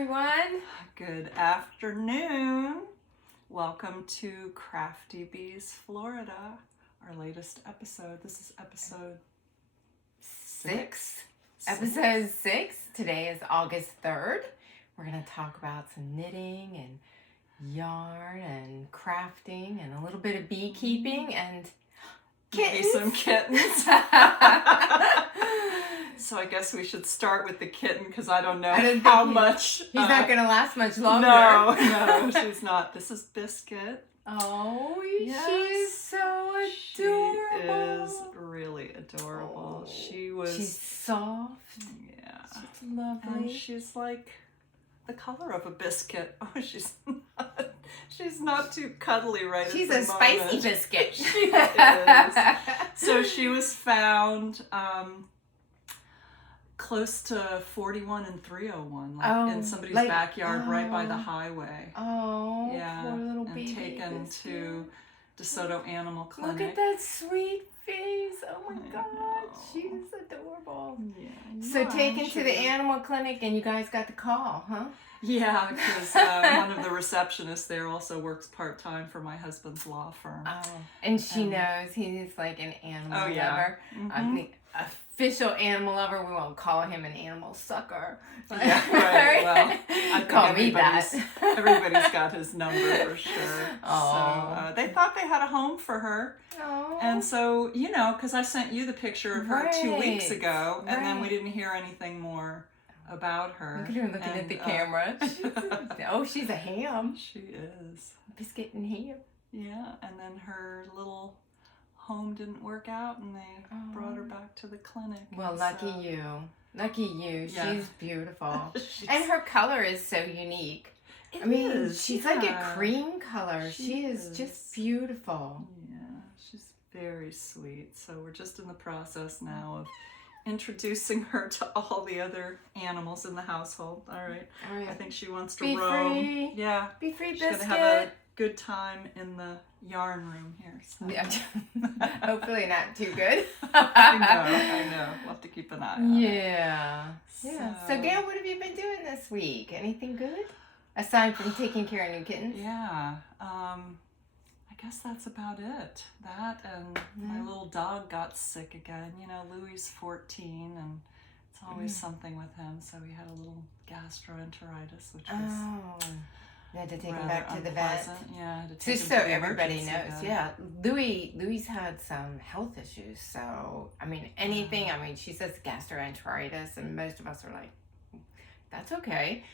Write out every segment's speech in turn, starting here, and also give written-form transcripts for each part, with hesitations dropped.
everyone. Good afternoon. Welcome to CraftyBeesFlorida, our latest episode. This is episode 6. Episode 6. Today is August 3rd. We're going to talk about some knitting and yarn and crafting and a little bit of beekeeping and kittens. Maybe some kittens. So I guess we should start with the kitten because I don't know how much. He's not going to last much longer. No, she's not. This is Biscuit. Oh, yes. She's so adorable. She is really adorable. Oh, She's soft. Yeah. She's lovely. And she's like the color of a biscuit. Oh, she's not too cuddly right at the moment. She's a spicy biscuit. She is. So she was found close to 41 and 301, like in somebody's backyard right by the highway. Oh, yeah. Poor little and baby taken biscuit. to DeSoto Animal Clinic. Look at that sweet face. Oh my I God. know. She's adorable. Yeah. So taken to the animal clinic and you guys got the call, huh? Yeah, because one of the receptionists there also works part-time for my husband's law firm. Oh, and she knows he's like an animal lover. Mm-hmm. The official animal lover. We won't call him an animal sucker. Yeah, right. Well, I call me that. Everybody's got his number for sure. Oh. So they thought they had a home for her. Oh. And so, because I sent you the picture of her 2 weeks ago, and then we didn't hear anything more about her. Look at her looking at the camera. She's a ham. She is. Biscuit and ham. Yeah, and then her little home didn't work out, and they brought her back to the clinic. Well, lucky you. Lucky you. Yeah. She's beautiful. And her color is so unique. She's like a cream color. She is just beautiful. Yeah, she's very sweet. So we're just in the process now of introducing her to all the other animals in the household. All right. I think she wants to roam. Free. Yeah. Be free, She's Biscuit. gonna have a good time in the yarn room here. So. Yeah. Hopefully not too good. I know. We'll have to keep an eye on it. Yeah. So Gayle, what have you been doing this week? Anything good? Aside from taking care of new kittens? Yeah. I guess that's about it. That and my little dog got sick again. Louie's 14 and it's always something with him. So we had a little gastroenteritis, which was you had to take him back to the vet. Yeah, I had to take Just him so to the everybody emergency knows. vet. Yeah. Louie's had some health issues. So, anything, she says gastroenteritis and most of us are like, that's okay.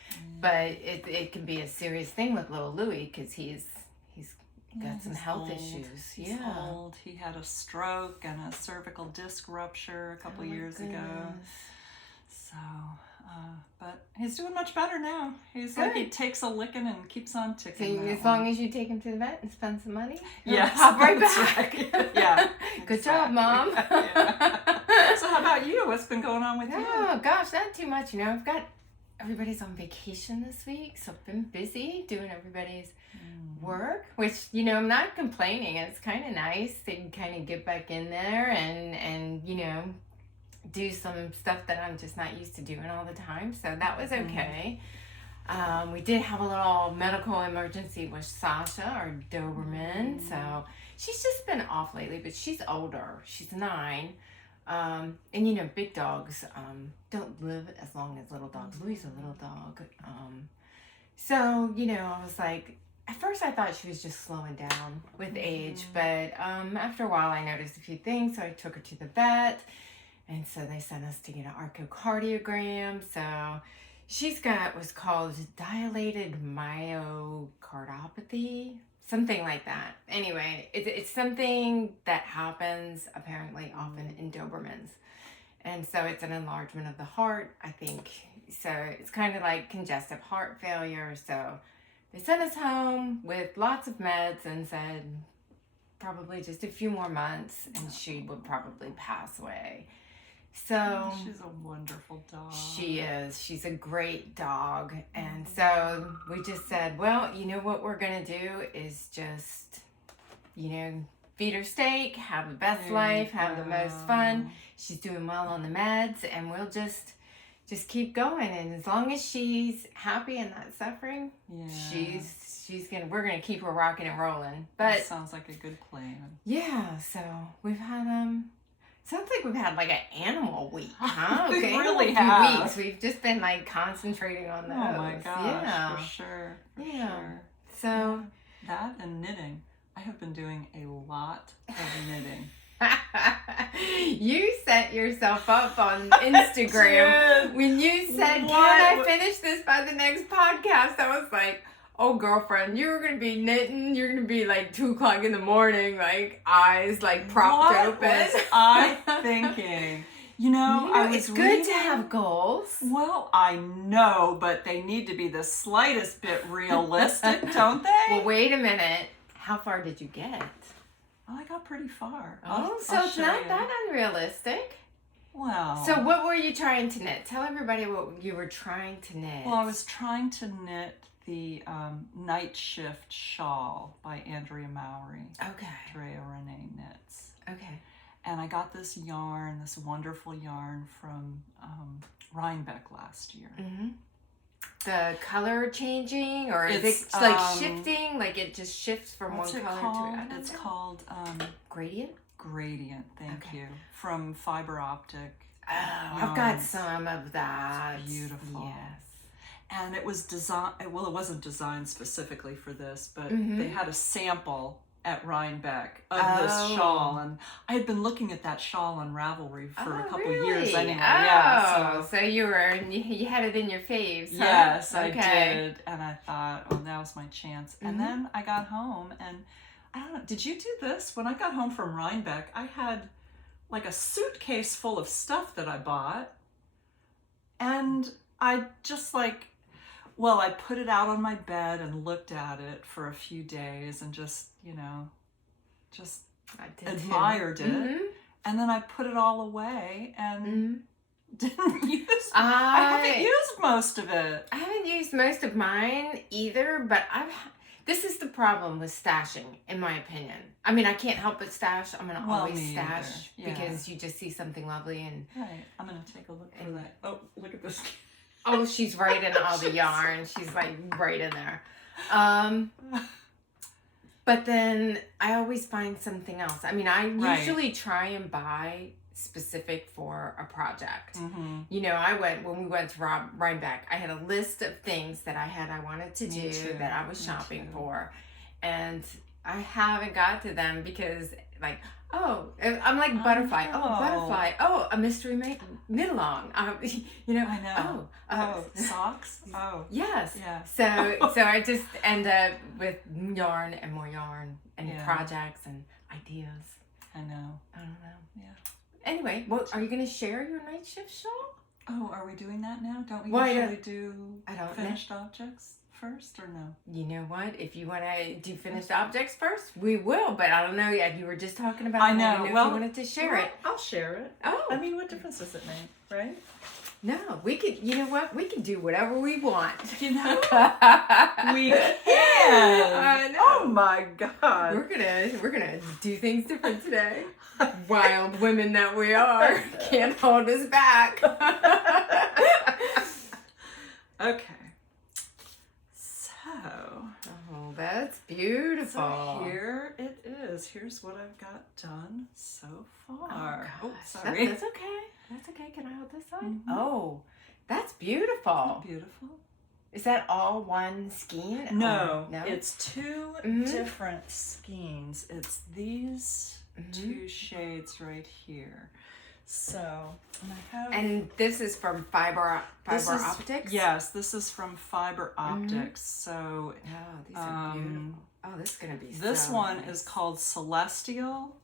But it can be a serious thing with little Louie because he's got some health issues. He's old. He had a stroke and a cervical disc rupture a couple years ago. So, but he's doing much better now. He's like, he takes a licking and keps on ticking. So as long as you take him to the vet and spend some money, yes, pop right back. Right. Yeah. Good job, Mom. Yeah. So how about you? What's been going on with you? Oh, gosh, not too much. Everybody's on vacation this week, so I've been busy doing everybody's work, which, I'm not complaining. It's kind of nice to kind of get back in there and do some stuff that I'm just not used to doing all the time. So that was okay. We did have a little medical emergency with Sasha, our Doberman. So she's just been off lately, but she's older. She's 9. And big dogs don't live as long as little dogs. Louie's a little dog. So, I was like, at first I thought she was just slowing down with age, but after a while I noticed a few things, so I took her to the vet, and so they sent us to get an echocardiogram. So she's got what's called dilated myocardopathy, something like that. Anyway, it's something that happens apparently often in Dobermans. And so it's an enlargement of the heart, I think. So it's kind of like congestive heart failure. So they sent us home with lots of meds and said probably just a few more months and she would probably pass away. So she's a wonderful dog. She is. She's a great dog. And so we just said, well, what we're going to do is just, feed her steak, have the best life, have the most fun. She's doing well on the meds, and we'll just, just keep going. And as long as she's happy and not suffering, we're gonna keep her rocking and rolling. But that sounds like a good plan. Yeah, so we've had sounds like we've had like an animal week, huh? We Okay, really few have. weeks. We've just been like concentrating on those. Oh my gosh, yeah. for sure. Sure. So that and knitting. I have been doing a lot of knitting. You set yourself up on Instagram when you said, "Can I finish this by the next podcast?" I was like, "Oh, girlfriend, you're gonna be knitting. You're gonna be like 2:00 in the morning, like eyes like propped open." What was I thinking? You know, I was it's good to have goals. Well, I know, but they need to be the slightest bit realistic, don't they? Well, wait a minute. How far did you get? Well, I got pretty far. Oh, so it's not that unrealistic. Well. So what were you trying to knit? Tell everybody what you were trying to knit. Well, I was trying to knit the Night Shift Shawl by Andrea Mowry. Okay. Drea Renee Knits. Okay. And I got this yarn, this wonderful yarn from Rhinebeck last year. Mm-hmm. The color changing, or is It's, it like shifting? Like it just shifts from one color to another? It's called Gradient? Gradient, thank you. From Fiber Optic. Oh, I've got some of that. It's beautiful. Yes. And it was designed, well, it wasn't designed specifically for this, but Mm-hmm. they had a sample at Rhinebeck of this shawl, and I had been looking at that shawl on Ravelry for a couple years anyway. So you had it in your faves, huh? Yes, I did, and I thought, well, now's my chance. And then I got home, and I don't know, did you do this? When I got home from Rhinebeck, I had like a suitcase full of stuff that I bought, and I just like, well, I put it out on my bed and looked at it for a few days and just, you know, just admired it. Mm-hmm. And then I put it all away and didn't use I haven't used most of it. I haven't used most of mine either, but this is the problem with stashing, in my opinion. I mean, I can't help but stash. I'm going to always stash because you just see something lovely. And right. I'm going to take a look for that. Oh, look at this. Oh, she's right in all the yarn. She's like right in there. But then I always find something else. I mean, I usually try and buy specific for a project. Mm-hmm. You know, when we went to Rhinebeck, I had a list of things that I wanted to do that I was shopping for. And I haven't got to them because like, I'm like butterfly. No. Oh, butterfly. Oh, a mystery knit along. You know. I know. Socks. Oh. Yes. Yeah. So I just end up with yarn and more yarn and projects and ideas. I know. I don't know. Yeah. Anyway, well, are you going to share your night shift shawl? Oh, are we doing that now? Don't we usually do finished objects first or no? You know what? If you want to do finished objects first, we will. But I don't know yet. You were just talking about it. I know. I didn't know if you wanted to share it. I'll share it. Oh. I mean, what difference does it make, right? No, we could, you know what? We can do whatever we want. You know? We can. I know. Oh my God. We're gonna do things different today. Wild women that we are. Can't hold us back. Okay. So. Oh, that's beautiful. So here it is. Here's what I've got done so far. Oh, sorry. That's okay. That's okay. Can I hold this side? Mm-hmm. Oh, that's beautiful. Beautiful. Is that all one skein? No, it's two different skeins. It's these two shades right here. So, and this is from Fiber Optics? Yes, this is from Fiber Optics. So, these are beautiful. Oh, this is going to be this one is called Celestial,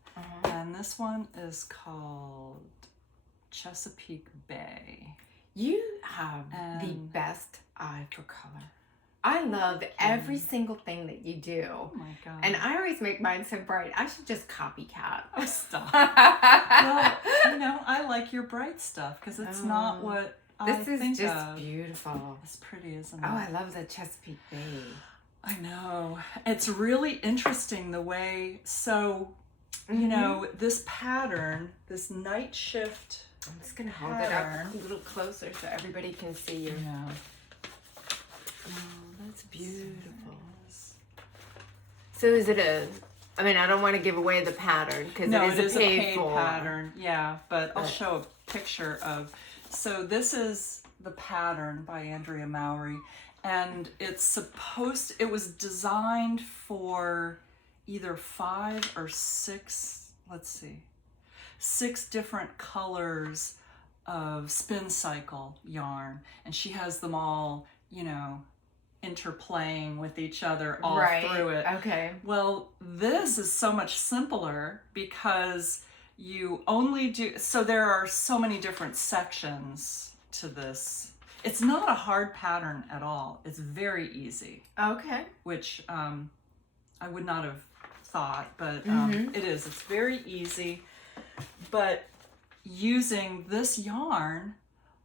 and this one is called Chesapeake Bay. You have the best eye for color. I love every single thing that you do. Oh my God. And I always make mine so bright. I should just copycat. Oh, stop. Well, you know, I like your bright stuff because it's not what I think of. This is just beautiful. It's pretty, isn't it? Oh, I love the Chesapeake Bay. I know. It's really interesting the way, so, you know, this pattern, this night shift I'm just going to hold it up a little closer so everybody can see you. Yeah. Oh, that's beautiful. So is it I mean, I don't want to give away the pattern because it is a paid pattern. Yeah, but I'll show a picture of. So this is the pattern by Andrea Mowry, and it was designed for either 5 or 6, let's see, 6 different colors of spin cycle yarn, and she has them all, you know, interplaying with each other all through it. Okay. Well, this is so much simpler because you only do, so there are so many different sections to this. It's not a hard pattern at all. It's very easy. Okay. Which I would not have thought, but it is. It's very easy. But using this yarn,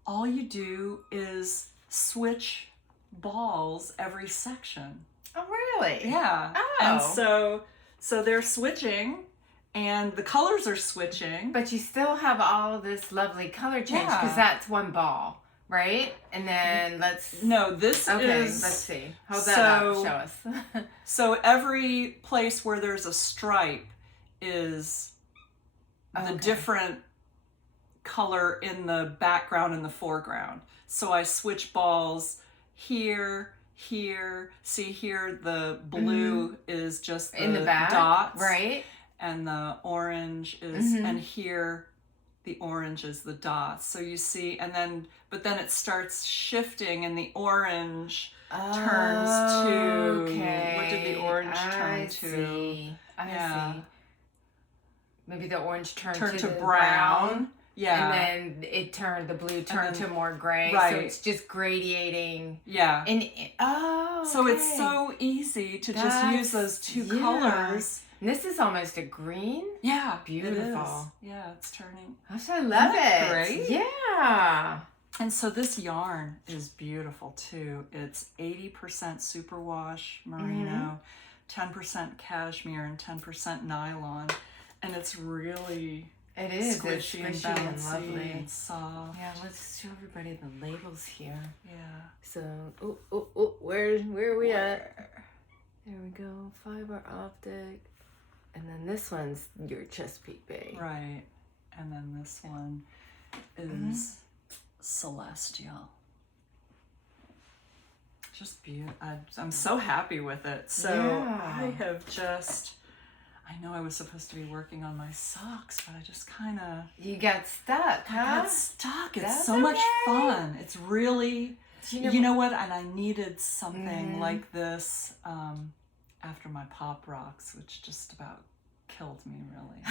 all you do is switch balls every section. Oh, really? Yeah. Oh. And so they're switching and the colors are switching. But you still have all this lovely color change because that's one ball, right? And then this is... let's see. Hold that up. Show us. So every place where there's a stripe is the different color in the background and the foreground. So I switch balls here, see here the blue is just in the back, dots, right? And the orange is, and here the orange is the dots. So you see, but then it starts shifting and the orange turns to, what did the orange turn to? I see. Maybe the orange turned to brown. Yeah. And then the blue turned to more gray. Right. So it's just gradiating. Yeah. So okay. it's so easy to just use those 2 colors. And this is almost a green. Yeah. Beautiful. It is. Yeah, it's turning. Gosh, I love it. Great. Yeah. And so this yarn is beautiful too. It's 80% superwash merino, 10% cashmere, and 10% nylon. And it's really... It is. Squishy It's and and lovely. And soft. Yeah, let's show everybody the labels here. Yeah. So, where are we at? There we go. Fiber optic. And then this one's your Chesapeake Bay. Right. And then this one is celestial. Just beautiful. I'm so happy with it. So I have just... I know I was supposed to be working on my socks, but I just kind of... You got stuck, huh? I got stuck. It's so much fun. It's really... You know what? And I needed something like this after my Pop Rocks, which just about killed me, really.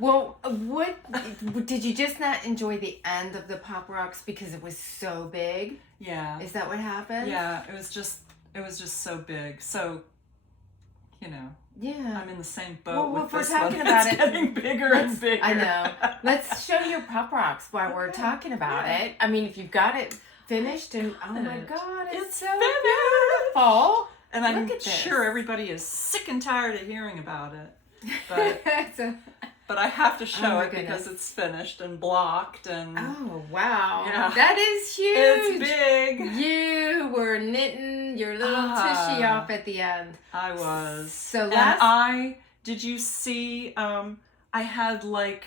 Well, did you just not enjoy the end of the Pop Rocks because it was so big? Yeah. Is that what happened? Yeah, it was just so big. So... You know, I'm in the same boat with this one. It's getting bigger and bigger. I know. Let's show your Pop Rocks while we're talking about it. I mean, if you've got it finished, and oh my God, it's so beautiful. And I'm sure everybody is sick and tired of hearing about it. But I have to show it because it's finished and blocked and... Oh, wow. Yeah. That is huge. It's big. You were knitting your little tushy off at the end. I was. So did you see, I had like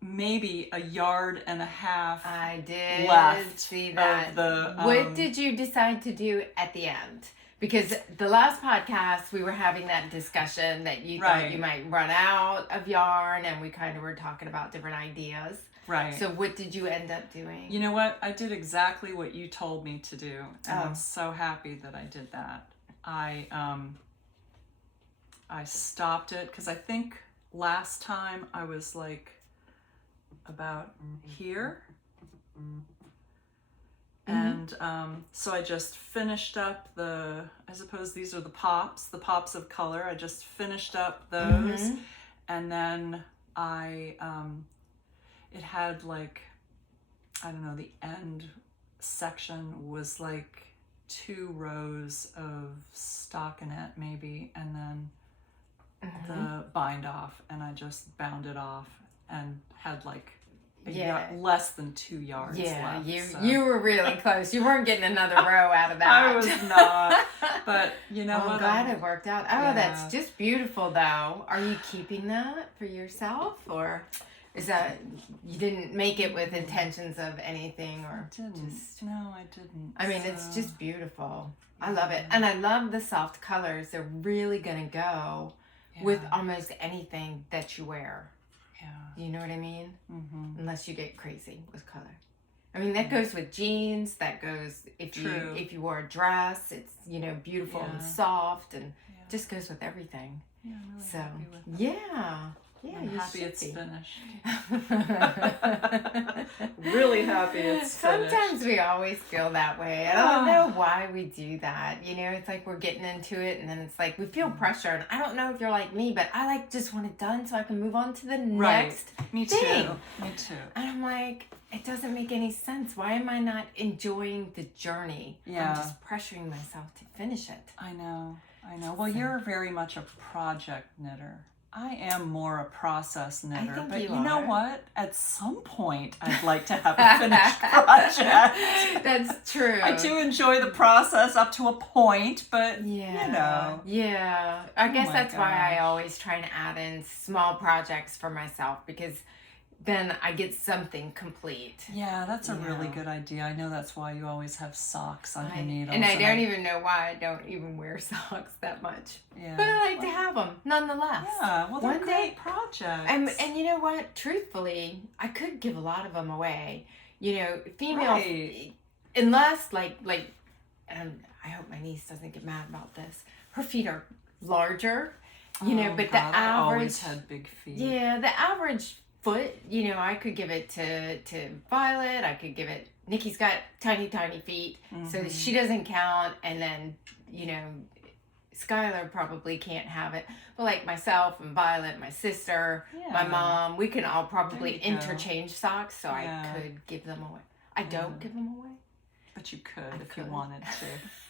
maybe a yard and a half I did left see that. Of the, what did you decide to do at the end? Because the last podcast, we were having that discussion that you thought you might run out of yarn, and we kind of were talking about different ideas. Right. So what did you end up doing? You know what? I did exactly what you told me to do. And I'm so happy that I did that. I stopped it because I think last time I was like about here. And so I just finished up I suppose these are the pops of color. I just finished up those. And then it had like, I don't know, the end section was like 2 rows of stockinette maybe, and then the bind off, and I just bound it off and had like Yeah. less than 2 yards Yeah, left. you were really close. You weren't getting another row out of that. I was not. But you know well, what? I'm glad it worked out. Oh, Yeah. that's just beautiful, though. Are you keeping that for yourself, or is that you didn't make it with intentions of anything, or I didn't. just? No, I didn't. I mean, So, it's just beautiful. I love it, and I love the soft colors. They're really gonna go with almost anything that you wear. Yeah. You know what I mean? Mm-hmm. Unless you get crazy with color. I mean, that goes with jeans. That goes if you wore a dress. It's beautiful and soft, and just goes with everything. Yeah, I'm really So happy with it. yeah, I'm you happy should it's be. finished. Really happy it's finished. Sometimes we always feel that way. I don't know why we do that. It's like we're getting into it, and then it's like we feel pressure. And I don't know if you're like me, but I just want it done so I can move on to the next Me thing. too. Me too. And I'm like, it doesn't make any sense. Why am I not enjoying the journey? Yeah. I'm just pressuring myself to finish it. I know. Well, you're very much a project knitter. I am more a process knitter, think but you you know are. what? At some point, I'd like to have a finished project. That's true. I do enjoy the process up to a point, but Yeah. I guess my that's why I gosh. always try to add in small projects for myself, because then I get something complete. Yeah, that's a really good idea. I know that's why you always have socks on your needles. And I don't even know why I don't even wear socks that much. Yeah. But I like to have them nonetheless. Yeah, well, they're One great day- projects. And you know what? Truthfully, I could give a lot of them away. Female, Right. unless and I hope my niece doesn't get mad about this. Her feet are larger, but the God, I average. always had big feet. Yeah, the average foot. I could give it to Violet. I could give it. Nikki's got tiny feet, so she doesn't count. And then Skylar probably can't have it. But like myself and Violet, my sister, my mom, we can all probably There you go. interchange socks, so Yeah. I could give them away. I don't give them away. But you could if you could. wanted to.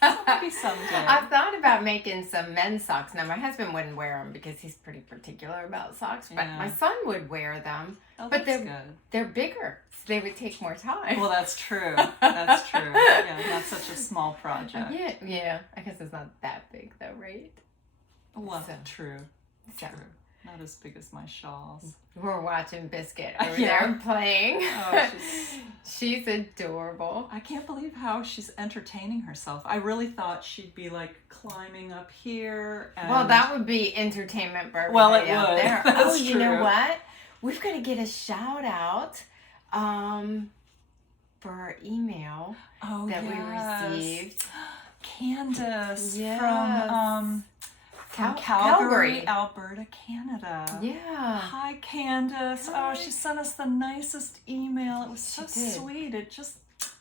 So maybe someday. I've thought about making some men's socks. Now, my husband wouldn't wear them because he's pretty particular about socks, but Yeah. my son would wear them. Oh, but that's good. They're bigger, so they would take more time. Well, that's true. That's true. Yeah, not such a small project. Yeah. I guess it's not that big, though, right? Well, So- true. So, True. Not as big as my shawls. we're watching Biscuit over Yeah. there playing. Oh, She's adorable. I can't believe how she's entertaining herself. I really thought she'd be like climbing up here. And... Well, that would be entertainment for Well, everybody it out would. there. That's you know true. what? We've got to get a shout out for our email that we received. Candace Yes. from Calgary. Calgary, Alberta, Canada. Yeah. Hi, Candace. Hi. Oh, she sent us the nicest email. It was so She did. sweet. It just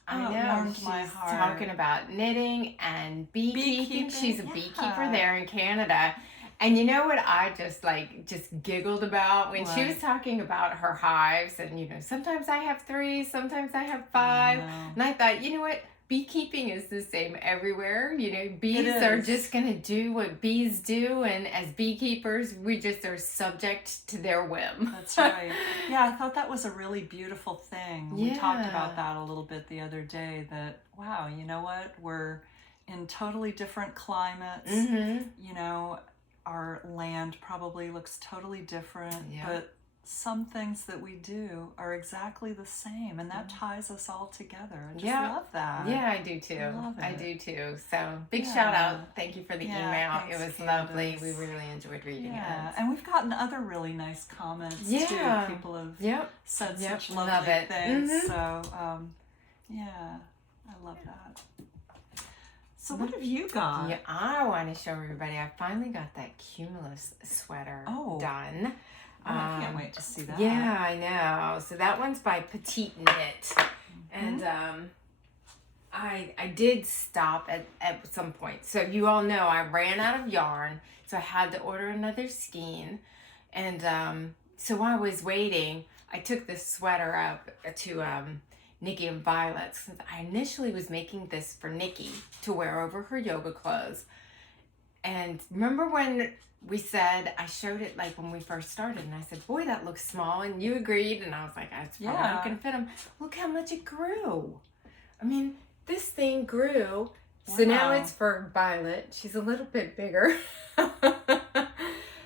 I know. warmed She's my heart. talking about knitting and beekeeping. Beekeeping, She's a yeah. beekeeper there in Canada. And you know what I just giggled about when she What? was talking about her hives, and sometimes I have 3, sometimes I have 5. I know. And I thought, you know what? Beekeeping is the same everywhere. Bees are is. just going to do what bees do. And as beekeepers, we just are subject to their whim. That's right. Yeah, I thought that was a really beautiful thing. We talked Yeah. about that a little bit the other day, that, wow, you know what? We're in totally different climates. Mm-hmm. Our land probably looks totally different, Yeah. but some things that we do are exactly the same, and that ties us all together. I just love that. Yeah, I do too. I love I it. do too. So big Yeah. shout out. Thank you for the Yeah, email. thanks, It was Candace. lovely. We really enjoyed reading Yeah, it. and we've gotten other really nice comments Yeah. too. People have Yep. said Yep, such lovely love it. things. Mhm. So, yeah, I love that. So what have you got? Yeah, I want to show everybody. I finally got that cumulus sweater done. Oh, I can't wait to see that. Yeah, I know. So that one's by Petite Knit. And I did stop at some point. So you all know I ran out of yarn, so I had to order another skein. And so while I was waiting, I took this sweater up to Nikki and Violet's. I initially was making this for Nikki to wear over her yoga clothes. And remember when we said, I showed it like when we first started, and I said, boy, that looks small, and you agreed, and I was like, it's probably not gonna fit them. Look how much it grew. I mean, this thing grew. So now it's for Violet. She's a little bit bigger.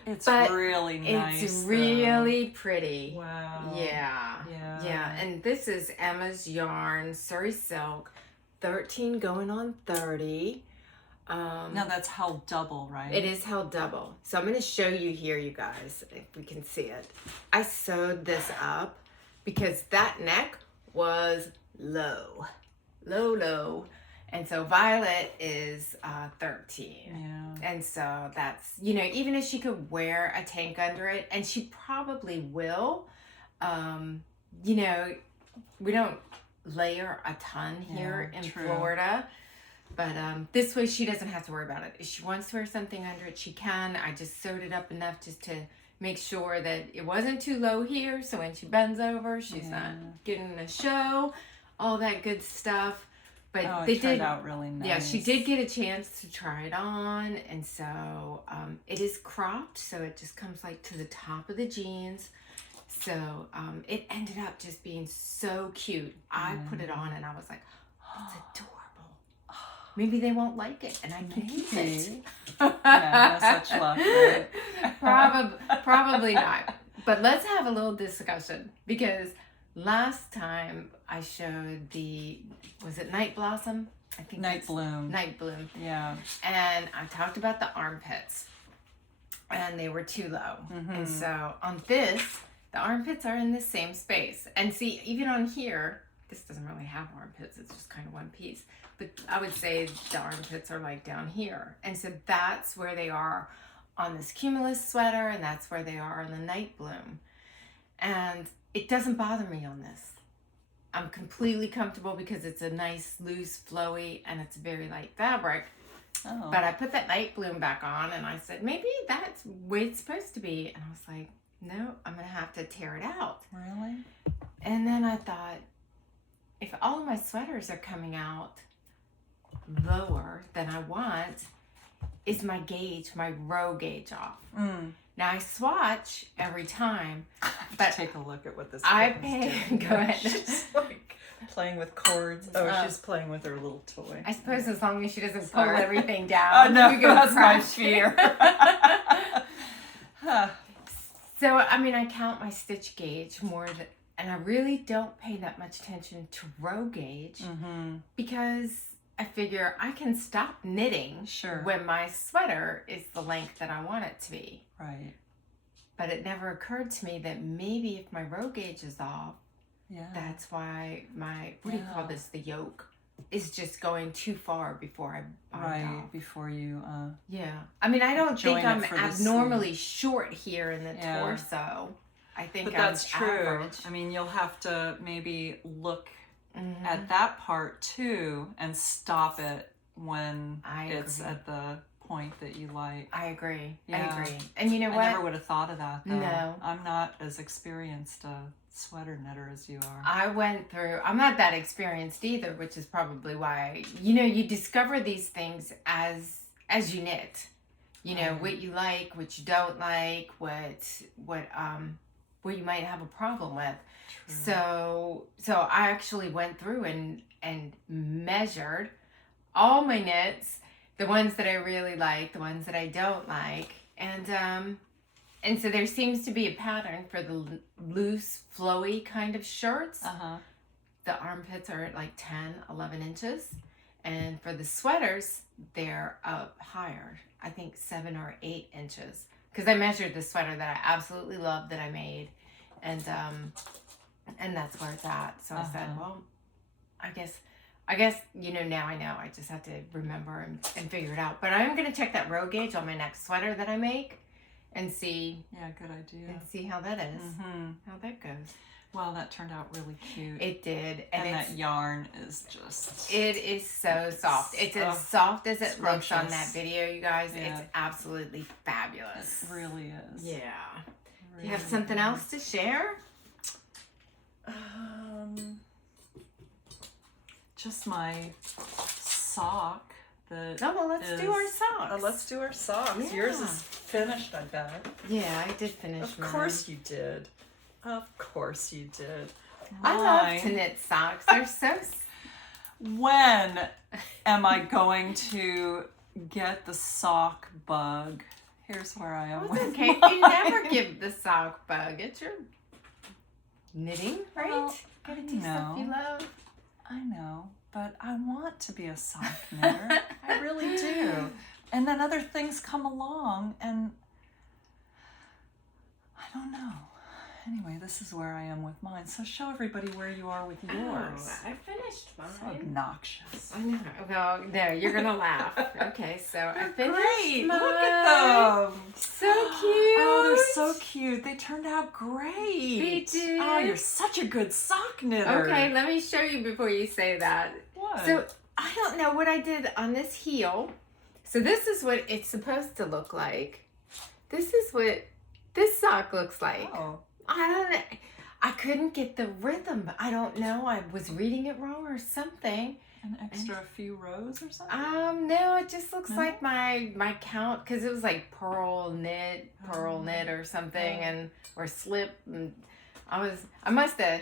It's really nice. It's really pretty. Wow. Yeah. And this is Emma's yarn, Surrey silk, 13 going on 30. Now that's held double, right? It is held double. So I'm going to show you here, you guys, if we can see it. I sewed this up because that neck was low. And so Violet is 13. Yeah. And so that's, you know, even if she could wear a tank under it, and she probably will, you know, we don't layer a ton here in Florida. But this way she doesn't have to worry about it. If she wants to wear something under it, she can. I just sewed it up enough just to make sure that it wasn't too low here. So when she bends over, she's not getting a show, all that good stuff. But it turned out really nice. Yeah, she did get a chance to try it on. And so it is cropped. So it just comes like to the top of the jeans. So it ended up just being so cute. I put it on and I was like, oh, it's adorable. Maybe they won't like it, and I can keep it. Yeah, no such luck, right? Probably not. But let's have a little discussion, because last time I showed was it Night Blossom? I think Night Bloom. Night Bloom. Yeah. And I talked about the armpits, and they were too low. And so on this, the armpits are in the same space. And see, even on here, this doesn't really have armpits. It's just kind of one piece. But I would say the armpits are like down here. And so that's where they are on this Cumulus sweater, and that's where they are on the Night Bloom. And it doesn't bother me on this. I'm completely comfortable because it's a nice, loose, flowy, and it's very light fabric. Oh. But I put that Night Bloom back on, and I said, maybe that's the way it's supposed to be. And I was like, no, I'm going to have to tear it out. Really? And then I thought, if all of my sweaters are coming out lower than I want, is my gauge, my row gauge off. Now I swatch every time, but take a look at what this I kitten's pay. doing. Go ahead. She's like playing with cords. Oh, she's playing with her little toy. I suppose as long as she doesn't pull everything down. Oh no, we go that's my crash. fear. So I mean, I count my stitch gauge more than. And I really don't pay that much attention to row gauge because I figure I can stop knitting when my sweater is the length that I want it to be. Right. But it never occurred to me that maybe if my row gauge is off, that's why my, what do you call this, the yoke, is just going too far before I bind off. Before you... I mean, I don't think I'm abnormally short here in the torso. I think that's true. Average. I mean, you'll have to maybe look at that part too and stop it when it's at the point that you like. I agree. Yeah. I agree. And you know what? I never would have thought of that though. No. I'm not as experienced a sweater knitter as you are. I'm not that experienced either, which is probably why, you know, you discover these things as you knit. You know, what you like, what you don't like, what you might have a problem with. True. So I actually went through and measured all my knits, the ones that I really like, the ones that I don't like, and so there seems to be a pattern for the loose, flowy kind of shirts. The armpits are at like 10, 11 inches, and for the sweaters, they're up higher. I think 7 or 8 inches. Because I measured the sweater that I absolutely love that I made, and that's where it's at. So I said, well, I guess you know, now I know. I just have to remember and figure it out. But I'm gonna check that row gauge on my next sweater that I make, and see. Yeah, good idea. And see how that is. How that goes. Well, that turned out really cute. It did. And that yarn is just... It is so soft. It's as soft as it looks on that video, you guys. Yeah. It's absolutely fabulous. It really is. Yeah. Really. You have something else to share? Just my sock that Oh, well, let's do our socks. Let's do our socks. Yeah. Yours is finished, I bet. Yeah, I did finish Of mine. course you did. Of course you did. I love to knit socks. They're so... When am I going to get the sock bug? Here's where I am. Well, it's with okay. mine. You never give the sock bug. It's your knitting, right? Well, Gotta do stuff you love. I know, but I want to be a sock knitter. I really do. And then other things come along, and I don't know. Anyway, this is where I am with mine. So show everybody where you are with yours. Oh, I finished mine. So obnoxious. I know. Well, no, you're gonna laugh. Okay, so I finished Great. mine. Look at them. So cute. Oh, they're so cute. They turned out great. They did. Oh, you're such a good sock knitter. Okay, let me show you before you say that. What? So I don't know what I did on this heel. So this is what it's supposed to look like. This is what this sock looks like. Oh. I couldn't get the rhythm, but I don't know. I was reading it wrong or something. An extra few rows or something? No, it just looks like my count, because it was like pearl knit or something, and or slip. And I must have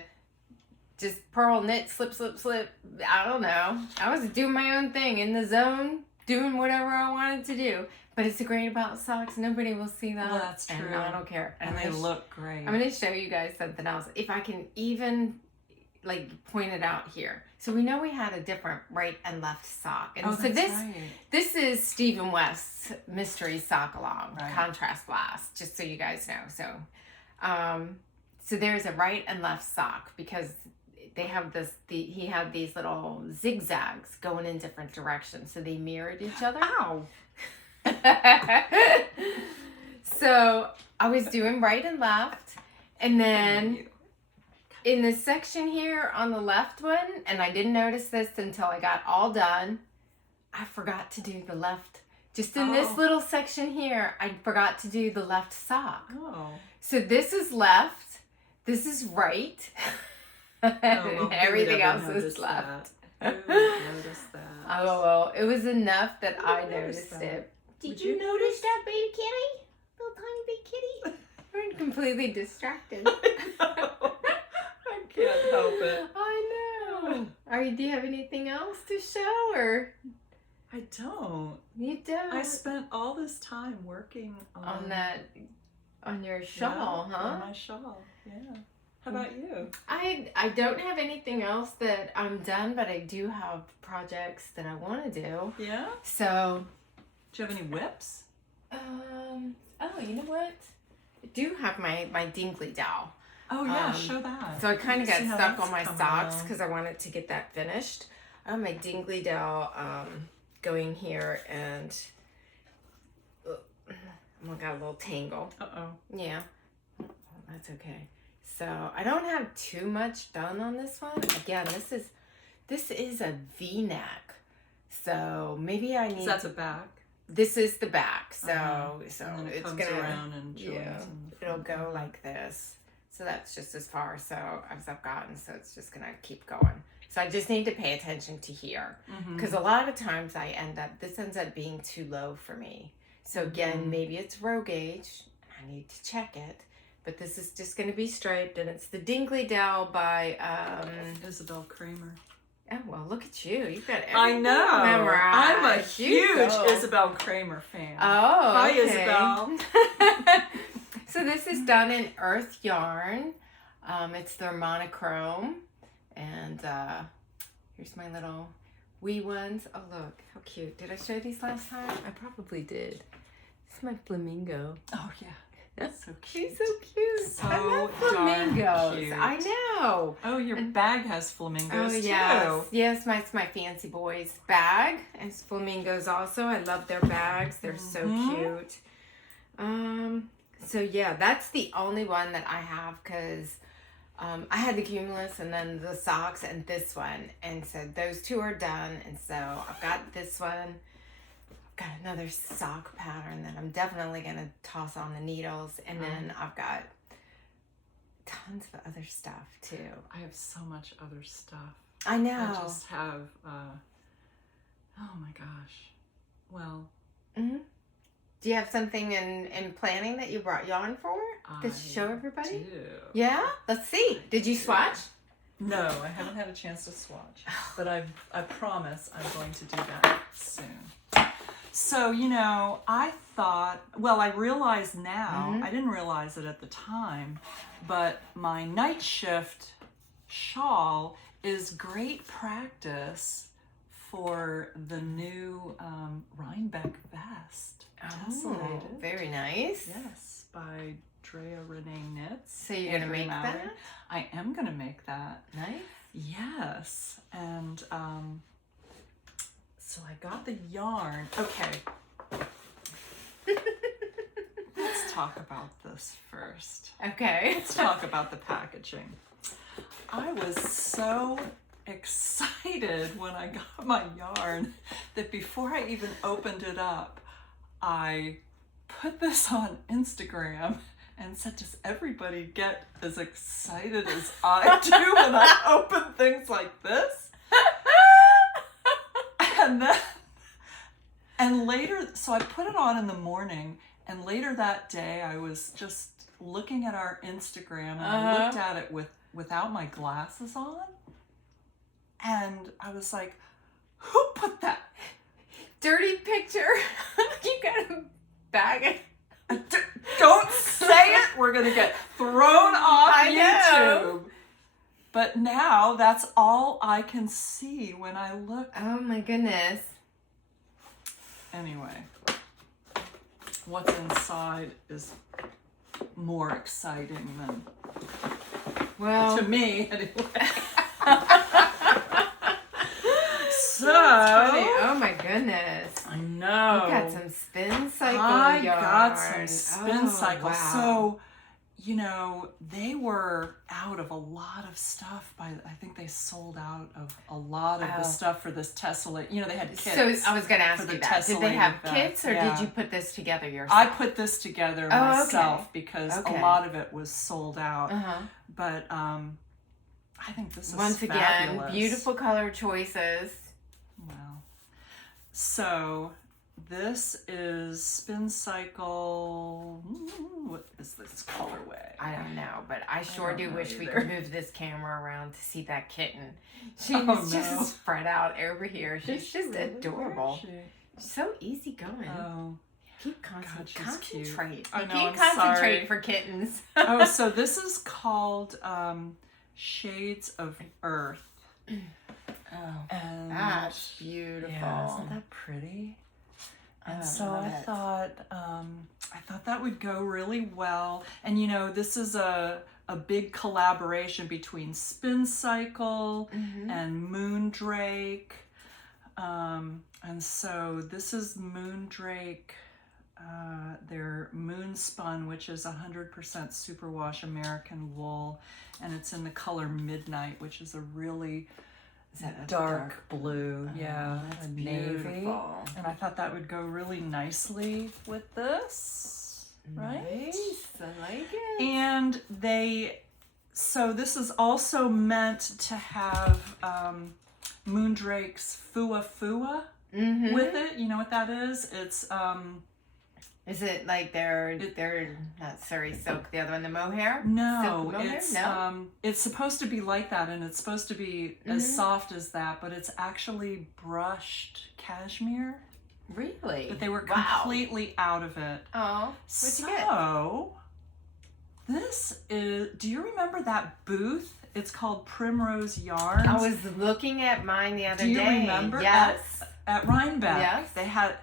just pearl knit, slip. I don't know. I was doing my own thing in the zone, doing whatever I wanted to do. But it's great about socks. Nobody will see that. Well, that's true. And I don't care. And they look great. I'm going to show you guys something else. If I can even like point it out here. So we know we had a different right and left sock. And so this is Stephen West's Mystery Sock Along, Contrast Blast, just so you guys know. So there's a right and left sock because they have he had these little zigzags going in different directions. So they mirrored each other. Ow! So I was doing right and left, and then in this section here on the left one, and I didn't notice this until I got all done, I forgot to do the left. Just in this little section here, I forgot to do the left sock. Oh. So this is left, this is right, and everything else is left. Who would notice that? Oh, well, it was enough that I noticed it. Did you notice that baby kitty? Little tiny baby kitty? We're completely distracted. I can't help it. I know. Do you have anything else to show, or? I don't. You don't? I spent all this time working on your shawl, huh? On my shawl, yeah. How about you? I don't have anything else that I'm done, but I do have projects that I want to do. Yeah? So. Do you have any whips? Oh, you know what? I do have my Dingley dowel. Oh yeah, show that. So I kind of got stuck on my socks because I wanted to get that finished. I have my Dingley dowel going here, and I got a little tangle. Uh-oh. Yeah. Oh, that's okay. So I don't have too much done on this one. Again, this is a V-neck. So maybe I need. So that's a back. This is the back. So and then it's comes gonna around and joins it'll go like this. So that's just as far as I've gotten. So it's just gonna keep going. So I just need to pay attention to here, because a lot of times this ends up being too low for me. So again, maybe it's row gauge. I need to check it. But this is just going to be striped, and it's the Dingley Dowel by Isabel Kramer. Oh, well, look at you. You've got everything I know. memorized. I'm a huge Isabel Kramer fan. Oh, Hi, okay. Isabel. So this is done in earth yarn. It's their monochrome. And here's my little wee ones. Oh, look. How cute. Did I show these last time? I probably did. This is my flamingo. Oh, yeah. So cute. She's so cute. So I love flamingos. cute. I know. Oh, your bag has flamingos too. Yes, it's my Fancy Boys bag. And flamingos also. I love their bags. They're so cute. So yeah, that's the only one that I have, because I had the cumulus and then the socks and this one. And so those two are done. And so I've got this one. Got another sock pattern that I'm definitely going to toss on the needles, and then I've got tons of other stuff too. I have so much other stuff. I know. I just have oh my gosh, well. Mm-hmm. Do you have something in planning that you brought yarn for to show everybody? Do. Yeah? Let's see. Did you swatch? No, I haven't had a chance to swatch, but I promise I'm going to do that soon. So, you know, I thought, well, I realize now, I didn't realize it at the time, but my night shift shawl is great practice for the new Rhinebeck vest. Oh, very nice. Yes, by Drea Renee Knits. So you're going to make that? I am going to make that. Nice. Yes. And so I got the yarn. Okay. Let's talk about this first. Okay. Let's talk about the packaging. I was so excited when I got my yarn that before I even opened it up, I put this on Instagram and said, does everybody get as excited as I do when I open things like this? And later, so I put it on in the morning, and later that day I was just looking at our Instagram, and I looked at it without my glasses on, and I was like, who put that? Dirty picture. You got a bag of... Don't say it. We're going to get thrown off YouTube. But now that's all I can see when I look. Oh my goodness. Anyway, what's inside is more exciting than, well, to me anyway. So, oh my goodness. I know. You got some spin cycle I yarn. got some spin cycle. Wow. So, you know, they were out of a lot of stuff I think they sold out of a lot of the stuff for this tessellate. You know, they had kits. So I was going to ask you that. Did they have kits or did you put this together yourself? I put this together myself because a lot of it was sold out. But I think this is once again, fabulous. Beautiful color choices. Wow. So this is Spin Cycle. What is this colorway? I don't know, but I sure do wish we could move this camera around to see that kitten. She's just spread out over here. She's just adorable. She's so easygoing. Oh. Keep concentrate. I know, Keep I'm concentrate sorry. for kittens. Oh, so this is called Shades of Earth. Oh, and that's beautiful. Yeah, isn't that pretty? And so I thought that would go really well. And you know, this is a big collaboration between Spin Cycle and Moondrake. And so this is Moondrake, their Moon Spun, which is 100% superwash American wool, and it's in the color Midnight, which is a really dark blue, that's beautiful. navy. And I thought that would go really nicely with this, right? Nice. I like it. And so this is also meant to have Moondrake's Fua Fua with it. You know what that is? It's is it like they're not Surrey silk, the other one, the mohair? No, silk mohair? it's No? it's supposed to be like that, and it's supposed to be as soft as that, but it's actually brushed cashmere. Really? But they were completely out of it. Oh, what'd you get? So this is. Do you remember that booth? It's called Primrose Yarns. I was looking at mine the other day. Do you remember? Yes. At Rhinebeck. Yes. They had,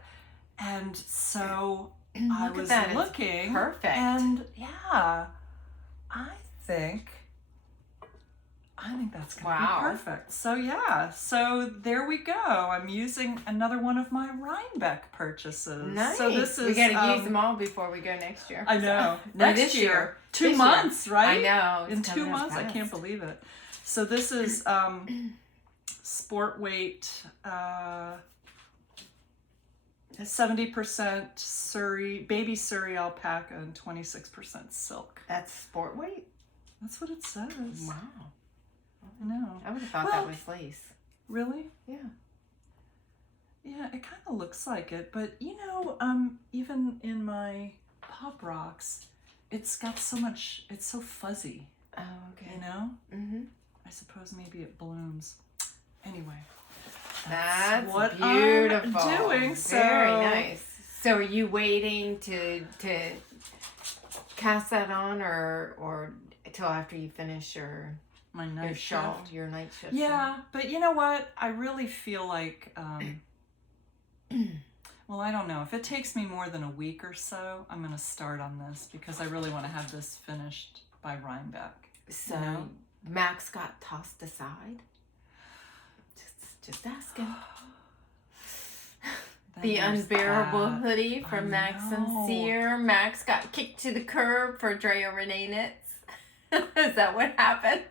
and so I was looking. Perfect. And yeah, I think that's going to be perfect. So yeah, so there we go. I'm using another one of my Rhinebeck purchases. Nice. So this is, we got to use them all before we go next year. I know. So. Next year. 2 months, right? I know. In 2 months. I can't believe it. So this is sport weight, 70% Surrey, baby Surrey alpaca and 26% silk. That's sport weight? That's what it says. Wow. I know. I would have thought that was lace. Really? Yeah. Yeah, it kind of looks like it, but you know, even in my Pop Rocks, it's got so much, it's so fuzzy. Oh, okay. You know? Mm-hmm. I suppose maybe it blooms. Anyway. That's what beautiful. I'm doing. Very nice. So are you waiting to cast that on or till after you finish your night shawl, shift? your night shift? Yeah, but you know what? I really feel like, well, I don't know. If it takes me more than a week or so, I'm going to start on this because I really want to have this finished by Rhinebeck. So you know? Max got tossed aside? Just asking. The unbearable hoodie from Max Sincere. Max got kicked to the curb for Drea Renee knits. Is that what happened?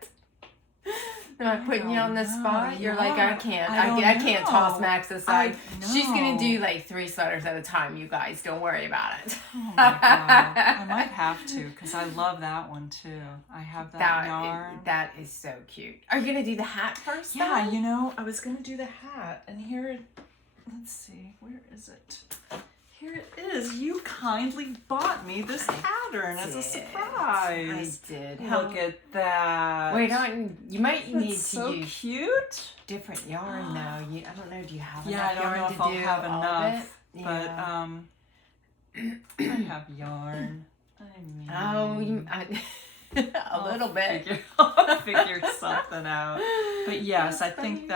Am I putting you on the spot? You're like, I can't. I can't toss Max aside. She's gonna do like 3 sweaters at a time. You guys, don't worry about it. Oh my God. I might have to because I love that one too. I have that yarn. That is so cute. Are you gonna do the hat first? Yeah, though? you know, I was gonna do the hat, and here, let's see, where is it? Here it is. You kindly bought me this pattern as a surprise. I did. Look at that. Wait, you might need to so use cute. different yarn now. I don't know. Do you have Yeah, I enough don't know yarn if to I'll do have all enough, of it? but I have yarn. I mean, a little bit. I'll figure something out. But yes, I think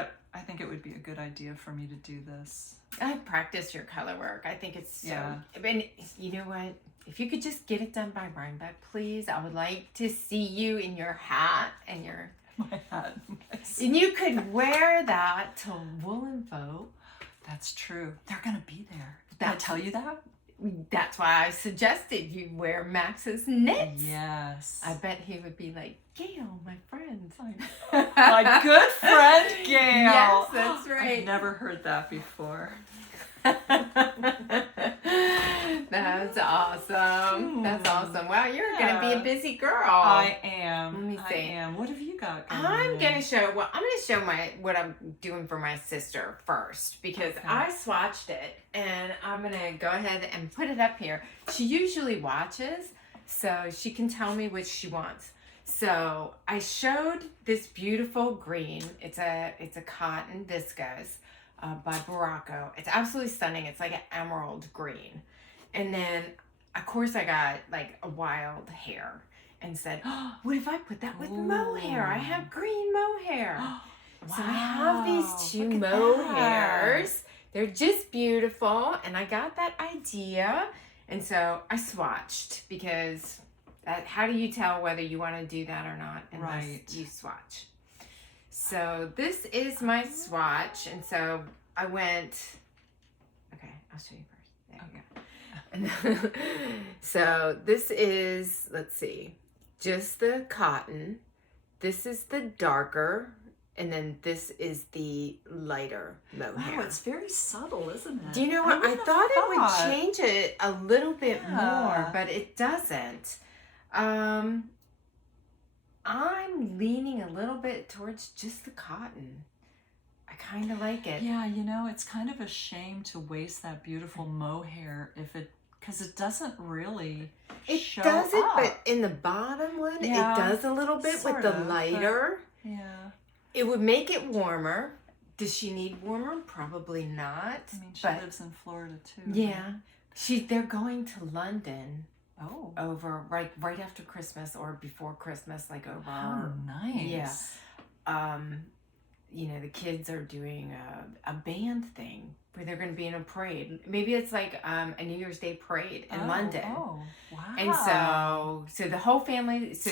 it would be a good idea for me to do this. I practiced your color work. I think it's so. Yeah. I mean, you know what? If you could just get it done by Rhinebeck, please. I would like to see you in your hat and your. My hat. And you could wear that to Woolen Folk. That's true. They're gonna be there. Did I tell you that? That's why I suggested you wear Max's knits. Yes. I bet he would be like, Gayle, my friend. My good friend, Gayle. Yes, that's right. I've never heard that before. That's awesome. That's awesome. Wow, you're gonna be a busy girl. I am. Let me see. I am. What have you got going I'm on? gonna show what I'm doing for my sister first because I swatched it and I'm gonna go ahead and put it up here. She usually watches, so she can tell me which she wants. So I showed this beautiful green. It's a cotton viscose by Baracco. It's absolutely stunning. It's like an emerald green. And then of course I got like a wild hair and said, what if I put that with mohair? I have green mohair. Wow, so I have these 2 mohairs. They're just beautiful. And I got that idea. And so I swatched because how do you tell whether you want to do that or not unless you swatch? So this is my swatch. And so I went, okay, I'll show you first. There you go. And so this is, let's see, just the cotton. This is the darker. And then this is the lighter mohair. Wow, it's very subtle, isn't it? Do you know what? I thought it would change it a little bit more, but it doesn't. I'm leaning a little bit towards just the cotton. I kind of like it. Yeah, you know, it's kind of a shame to waste that beautiful mohair because it doesn't really show does it, up. but in the bottom one, it does a little bit with the lighter. Yeah. It would make it warmer. Does she need warmer? Probably not. I mean, she lives in Florida too. Yeah. They're going to London. Oh. Over right after Christmas or before Christmas, like over. Oh, nice. Yeah. You know, the kids are doing a band thing where they're going to be in a parade. Maybe it's like a New Year's Day parade in London. Oh, wow. And so their whole family's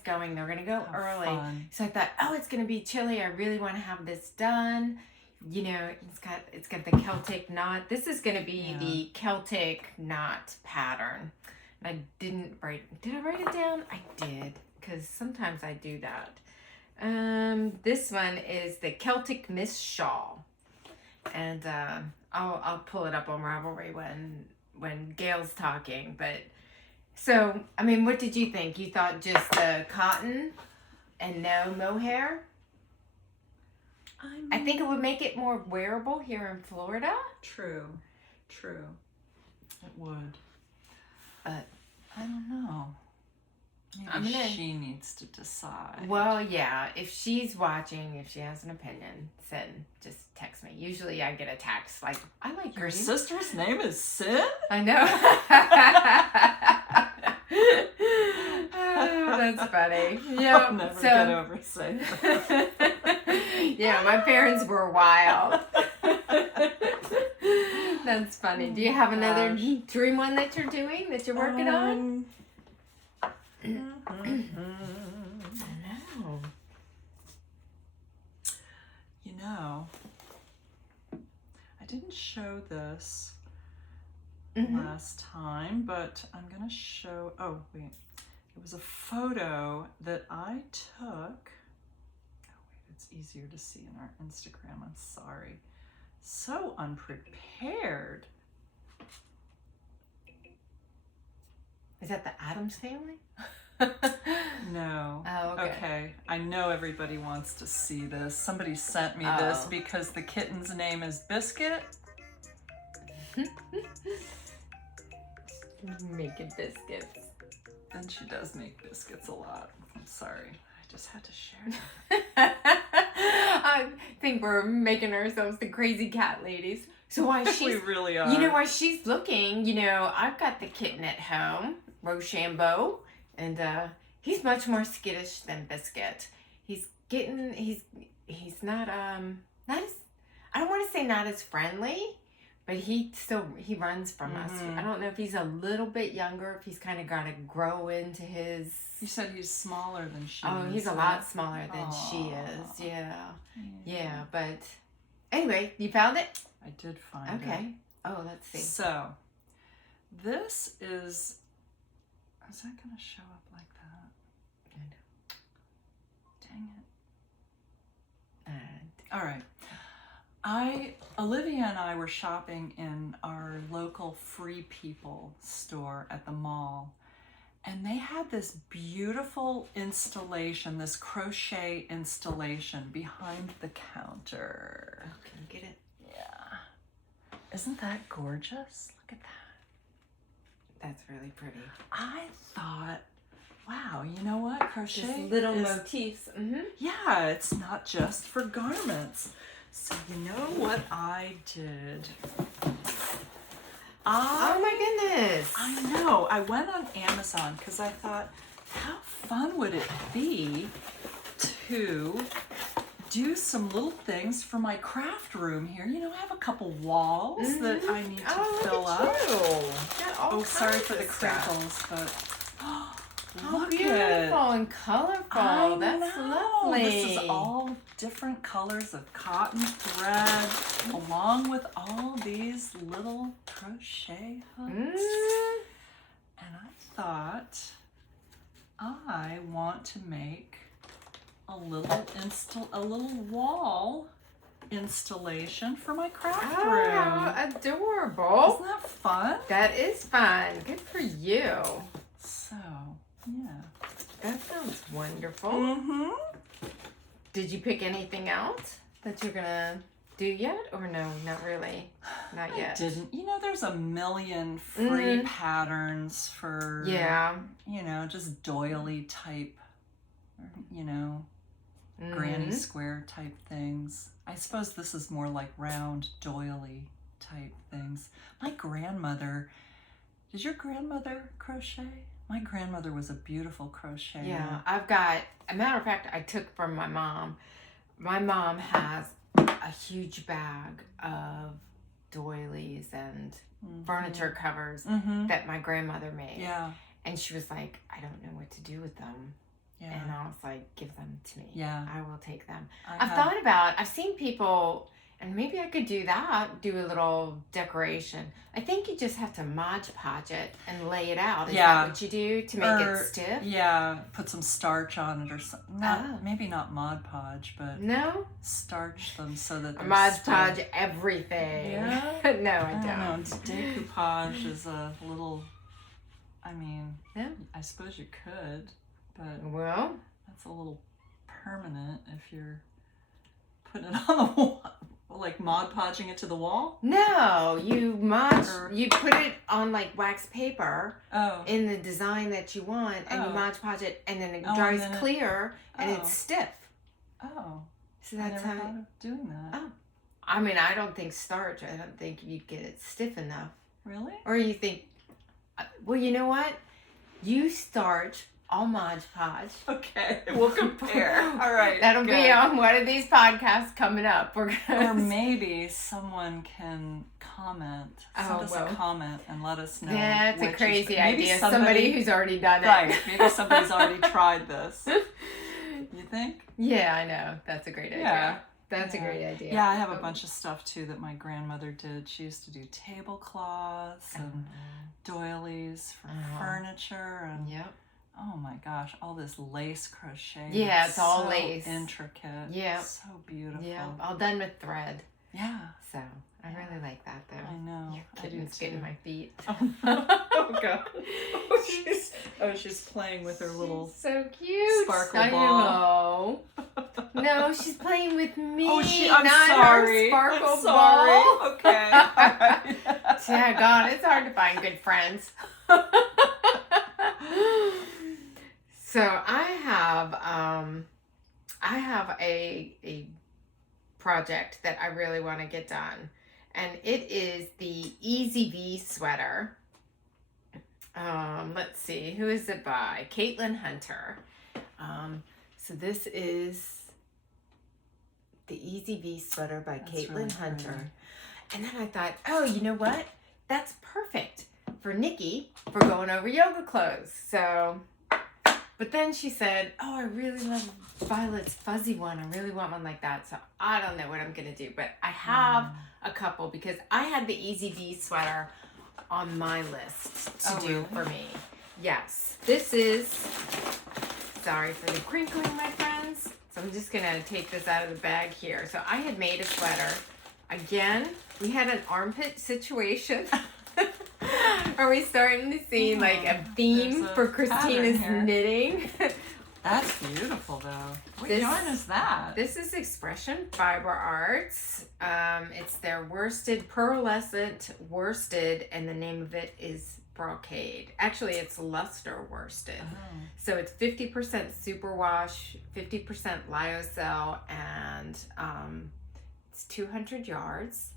going. They're going to go early. Fun. So I thought, it's going to be chilly. I really want to have this done. You know, it's got the Celtic knot. This is going to be the Celtic knot pattern. And I didn't write. Did I write it down? I did, because sometimes I do that. This one is the Celtic Mist shawl, and I'll pull it up on Ravelry when Gayle's talking. But so I mean, what did you think? You thought just the cotton and no mohair? I think it would make it more wearable here in Florida. True. It would. But I don't know. Maybe she needs to decide. Well, yeah. If she's watching, if she has an opinion, then just text me. Usually I get a text like, I like Your green. sister's name is Sin? I know. Oh, that's funny. Yeah. I'll never get over saying that. Yeah, my parents were wild. That's funny. Do you have another dream one that you're doing, that you're working on? I know. You know, I didn't show this last time, but I'm going to show, oh wait, it was a photo that I took. Oh wait, it's easier to see in our Instagram, I'm sorry. So unprepared. Is that the Addams Family? No. Oh, okay. Okay. I know everybody wants to see this. Somebody sent me this because the kitten's name is Biscuit. Making biscuits. And she does make biscuits a lot. I'm sorry. I just had to share that. I think we're making ourselves the crazy cat ladies. So why she's... We really are. You know, while she's looking, you know, I've got the kitten at home, Rochambeau, and he's much more skittish than Biscuit. He's not as, I don't want to say not as friendly, but he runs from us. I don't know if he's a little bit younger, if he's kind of got to grow into his... You said he's smaller than she is. Oh, he's a lot smaller than she is. Yeah, but anyway, you found it? I did find it. Okay. Oh, let's see. So, this is that going to show up like that? Dang it. All right. Olivia and I were shopping in our local Free People store at the mall, and they had this beautiful installation, this crochet installation behind the counter. Oh, can you get it? Yeah. Isn't that gorgeous? Look at that. That's really pretty. I thought, wow, you know what? Crochet Just little motifs. Yeah, it's not just for garments. So you know what I did? Oh my goodness. I know. I went on Amazon because I thought, how fun would it be to do some little things for my craft room here. You know, I have a couple walls that I need to fill up. Oh, sorry for the crinkles, but look beautiful and colorful. That's lovely. This is all different colors of cotton thread, along with all these little crochet hooks. And I thought I want to make a little wall installation for my craft room. How adorable. Isn't that fun? That is fun. Good for you. So, yeah. That sounds wonderful. Did you pick anything else that you're gonna do yet, or no, not really? Not yet. I didn't. You know, there's a million free patterns for, you know, just doily type, you know, granny square type things. I suppose this is more like round doily type things. My grandmother, did your grandmother crochet? My grandmother was a beautiful crocheter. Yeah, I've got, a matter of fact, I took from my mom. My mom has a huge bag of doilies and furniture covers that my grandmother made. Yeah. And she was like, I don't know what to do with them. Yeah. And I was like, give them to me. Yeah. I will take them. I've seen people, and maybe I could do that, do a little decoration. I think you just have to Mod Podge it and lay it out. Is that what you do to make it stiff? Yeah, put some starch on it or something. Maybe not Mod Podge, but starch them so that they're Mod stiff. Podge everything. Yeah? No, I don't. Decoupage is a little, I mean, I suppose you could, but well, that's a little permanent if you're putting it on the wall, like Mod Podging it to the wall? No, you put it on like wax paper in the design that you want, and you Mod Podge it, and then it dries clear, and it's stiff. Oh. So that's I never thought of doing that. Oh. I mean, I don't think starch. I don't think you'd get it stiff enough. Really? Or you think, well, you know what? You starch, I'll Mod Podge. Okay, we'll compare. All right. That'll be on one of these podcasts coming up. Or maybe someone can comment. Send us a comment and let us know. That's a crazy idea. Somebody who's already done it. Right. Maybe somebody's already tried this. You think? Yeah, I know. That's a great idea. Yeah. That's a great idea. Yeah, I have a bunch of stuff too that my grandmother did. She used to do tablecloths and doilies for furniture and oh my gosh, all this lace crochet. Yeah, it's all lace. Intricate. Yeah. So beautiful. Yeah, all done with thread. Yeah. So I really like that though. I know. Your kitten's getting my feet. Oh god. She's playing with her little so cute sparkle ball. No, she's playing with me. I'm not sorry. Her sparkle I'm sorry. ball. Okay. Yeah, God, it's hard to find good friends. So I have a project that I really want to get done, and it is the Easy V sweater. Let's see, who is it by? Caitlin Hunter. So this is the Easy V sweater by Caitlin really Hunter. pretty. And then I thought, oh, you know what? That's perfect for Nikki for going over yoga clothes. So, but then she said, oh, I really love Violet's fuzzy one. I really want one like that. So I don't know what I'm going to do, but I have a couple because I had the Easy V sweater on my list to do for me. Yes, this is, sorry for the crinkling, my friends. So I'm just going to take this out of the bag here. So I had made a sweater. Again, we had an armpit situation. Are we starting to see like a theme for Christina's knitting? That's beautiful though. What yarn is that? This is Expression Fiber Arts. It's their worsted, pearlescent worsted, and the name of it is brocade. Actually, it's luster worsted. So it's 50% superwash, 50% lyocell, and it's 200 yards.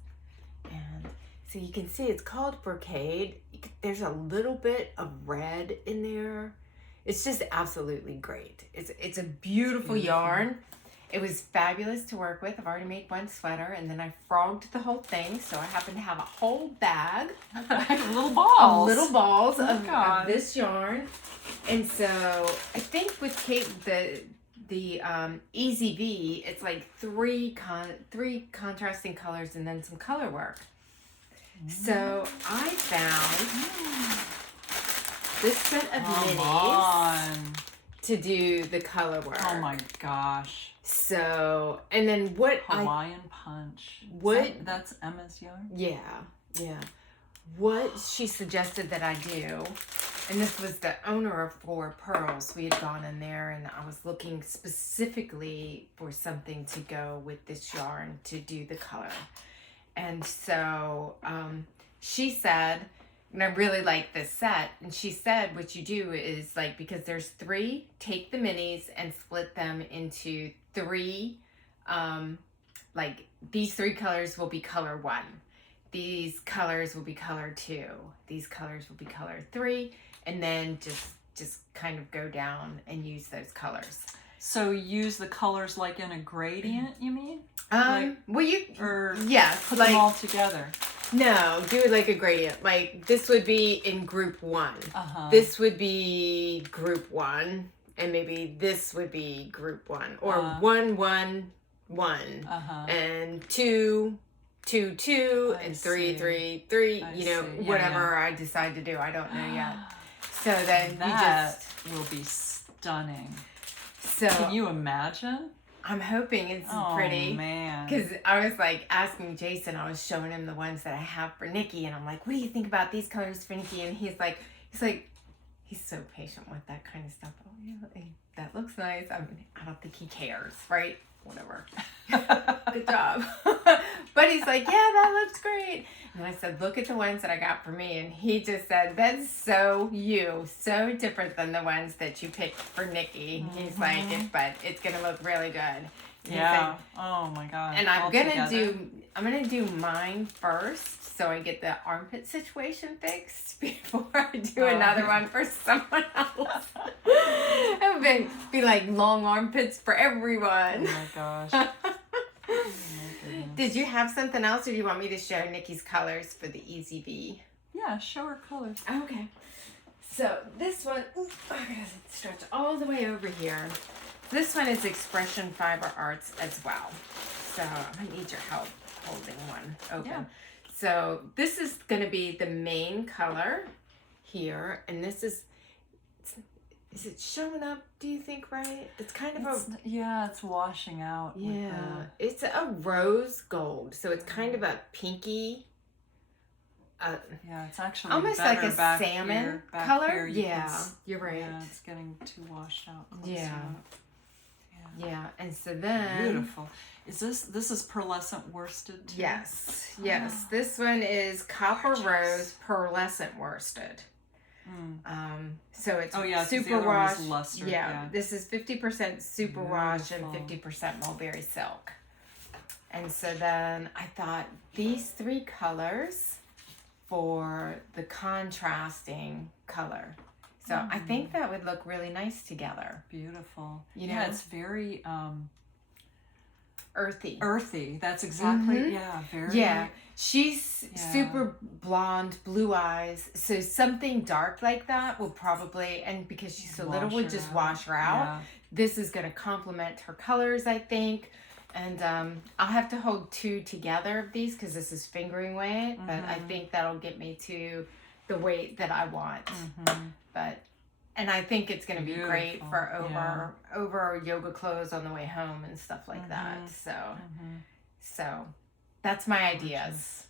And so you can see it's called brocade. There's a little bit of red in there. It's just absolutely great. It's a beautiful yarn. It was fabulous to work with. I've already made one sweater, and then I frogged the whole thing, so I happen to have a whole bag little balls. of little balls of this yarn. And so I think with Kate, the Easy V, it's like three contrasting colors and then some color work. So I found this set of minis to do the color work. Oh my gosh. So, and then what Hawaiian punch. That's Emma's yarn? Yeah. What she suggested that I do, and this was the owner of Four Pearls. We had gone in there and I was looking specifically for something to go with this yarn to do the color. And so she said, and I really like this set, and she said what you do is like, because there's three, take the minis and split them into three, like these three colors will be color 1. These colors will be color 2. These colors will be color 3, and then just kind of go down and use those colors. So use the colors like in a gradient, you mean? Well, yes, put them all together. No, do it like a gradient. Like this would be in group 1. This would be group 1, and maybe this would be group 1, or 1, 1, 1, and 2, 2, 2, and 3, 3, 3. Whatever I decide to do, I don't know yet. So then that will be stunning. So can you imagine? I'm hoping it's pretty. Oh, man. Because I was like asking Jason, I was showing him the ones that I have for Nikki, and I'm like, what do you think about these colors for Nikki? And he's so patient with that kind of stuff. Oh, yeah, that looks nice. I mean, I don't think he cares, right? whatever. Good job. But he's like, yeah, that looks great. And I said, look at the ones that I got for me. And he just said, that's so different than the ones that you picked for Nikki. He's like, but it's going to look really good. And Yeah. Oh my God. and I'm gonna do mine first, so I get the armpit situation fixed before I do another one for someone else. It would be like long armpits for everyone. Oh my gosh. Did you have something else, or do you want me to show Nikki's colors for the Easy V? Yeah, show her colors. Okay. So this one, I gotta stretch all the way over here. This one is Expression Fiber Arts as well. So I need your help holding one open. Yeah. So this is going to be the main color here. And this is it showing up, do you think, right? It's kind of it's washing out. It's a rose gold. So it's kind of a pinky. It's actually almost like a salmon color. You're right. Yeah, it's getting too washed out. Yeah, and so then beautiful. Is this is pearlescent worsted too? Yes. This one is copper rose pearlescent worsted. So it's superwash. Luster. This is 50% superwash and 50% mulberry silk. And so then I thought these three colors for the contrasting color. So I think that would look really nice together. Beautiful. You know? It's very earthy. Earthy. That's exactly, very. Yeah. She's super blonde, blue eyes. So something dark like that will probably, and because she's so little, would just wash her out. Yeah. This is going to complement her colors, I think. And I'll have to hold two together of these because this is fingering weight. But I think that'll get me to the weight that I want. And I think it's going to be great for over yoga clothes on the way home and stuff like that. So that's my ideas.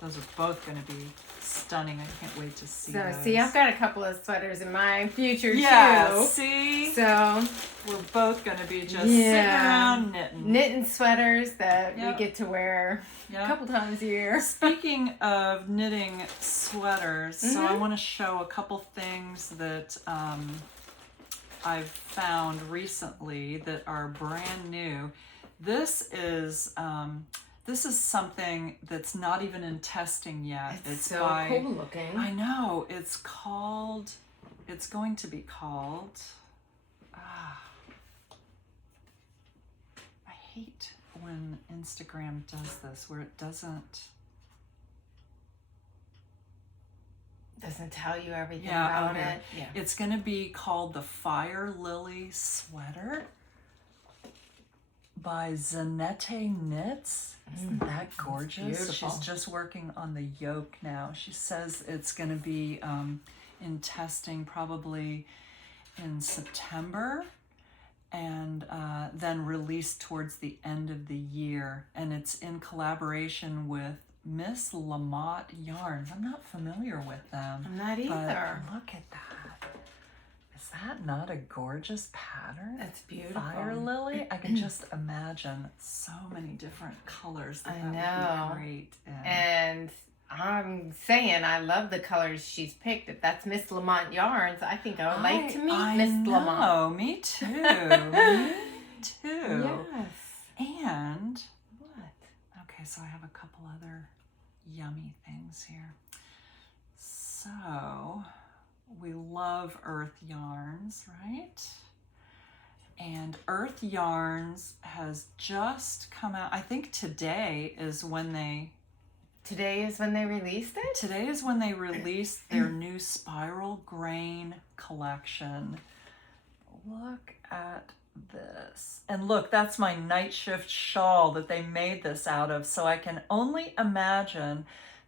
Those are both going to be stunning. I can't wait to see those. See, I've got a couple of sweaters in my future too. See? So we're both going to be just sitting around knitting. Knitting sweaters that we get to wear a couple times a year. Speaking of knitting sweaters, so I want to show a couple things that I've found recently that are brand new. This is something that's not even in testing yet. It's so cool looking. I know. It's going to be called, I hate when Instagram does this, where it doesn't tell you everything about it. Yeah. It's going to be called the Fire Lily Sweater by Zanette Knits. Isn't that gorgeous? She's just working on the yoke now. She says it's going to be in testing probably in September and then released towards the end of the year. And it's in collaboration with Miss Lamotte Yarns. I'm not familiar with them. I'm not either. But look at that. Is that not a gorgeous pattern? That's beautiful. Fire lily? I can just imagine so many different colors that would be great. And I'm saying I love the colors she's picked. If that's Miss Lamont Yarns, I think I would like to meet Miss Lamont. Oh, me too. Me too. Yes. And what? Okay, so I have a couple other yummy things here. So we love Earth Yarns, right? And Earth Yarns has just come out. I think today is when they released it? Today is when they released their new spiral grain collection. Look at this. And look, that's my night shift shawl that they made this out of. So I can only imagine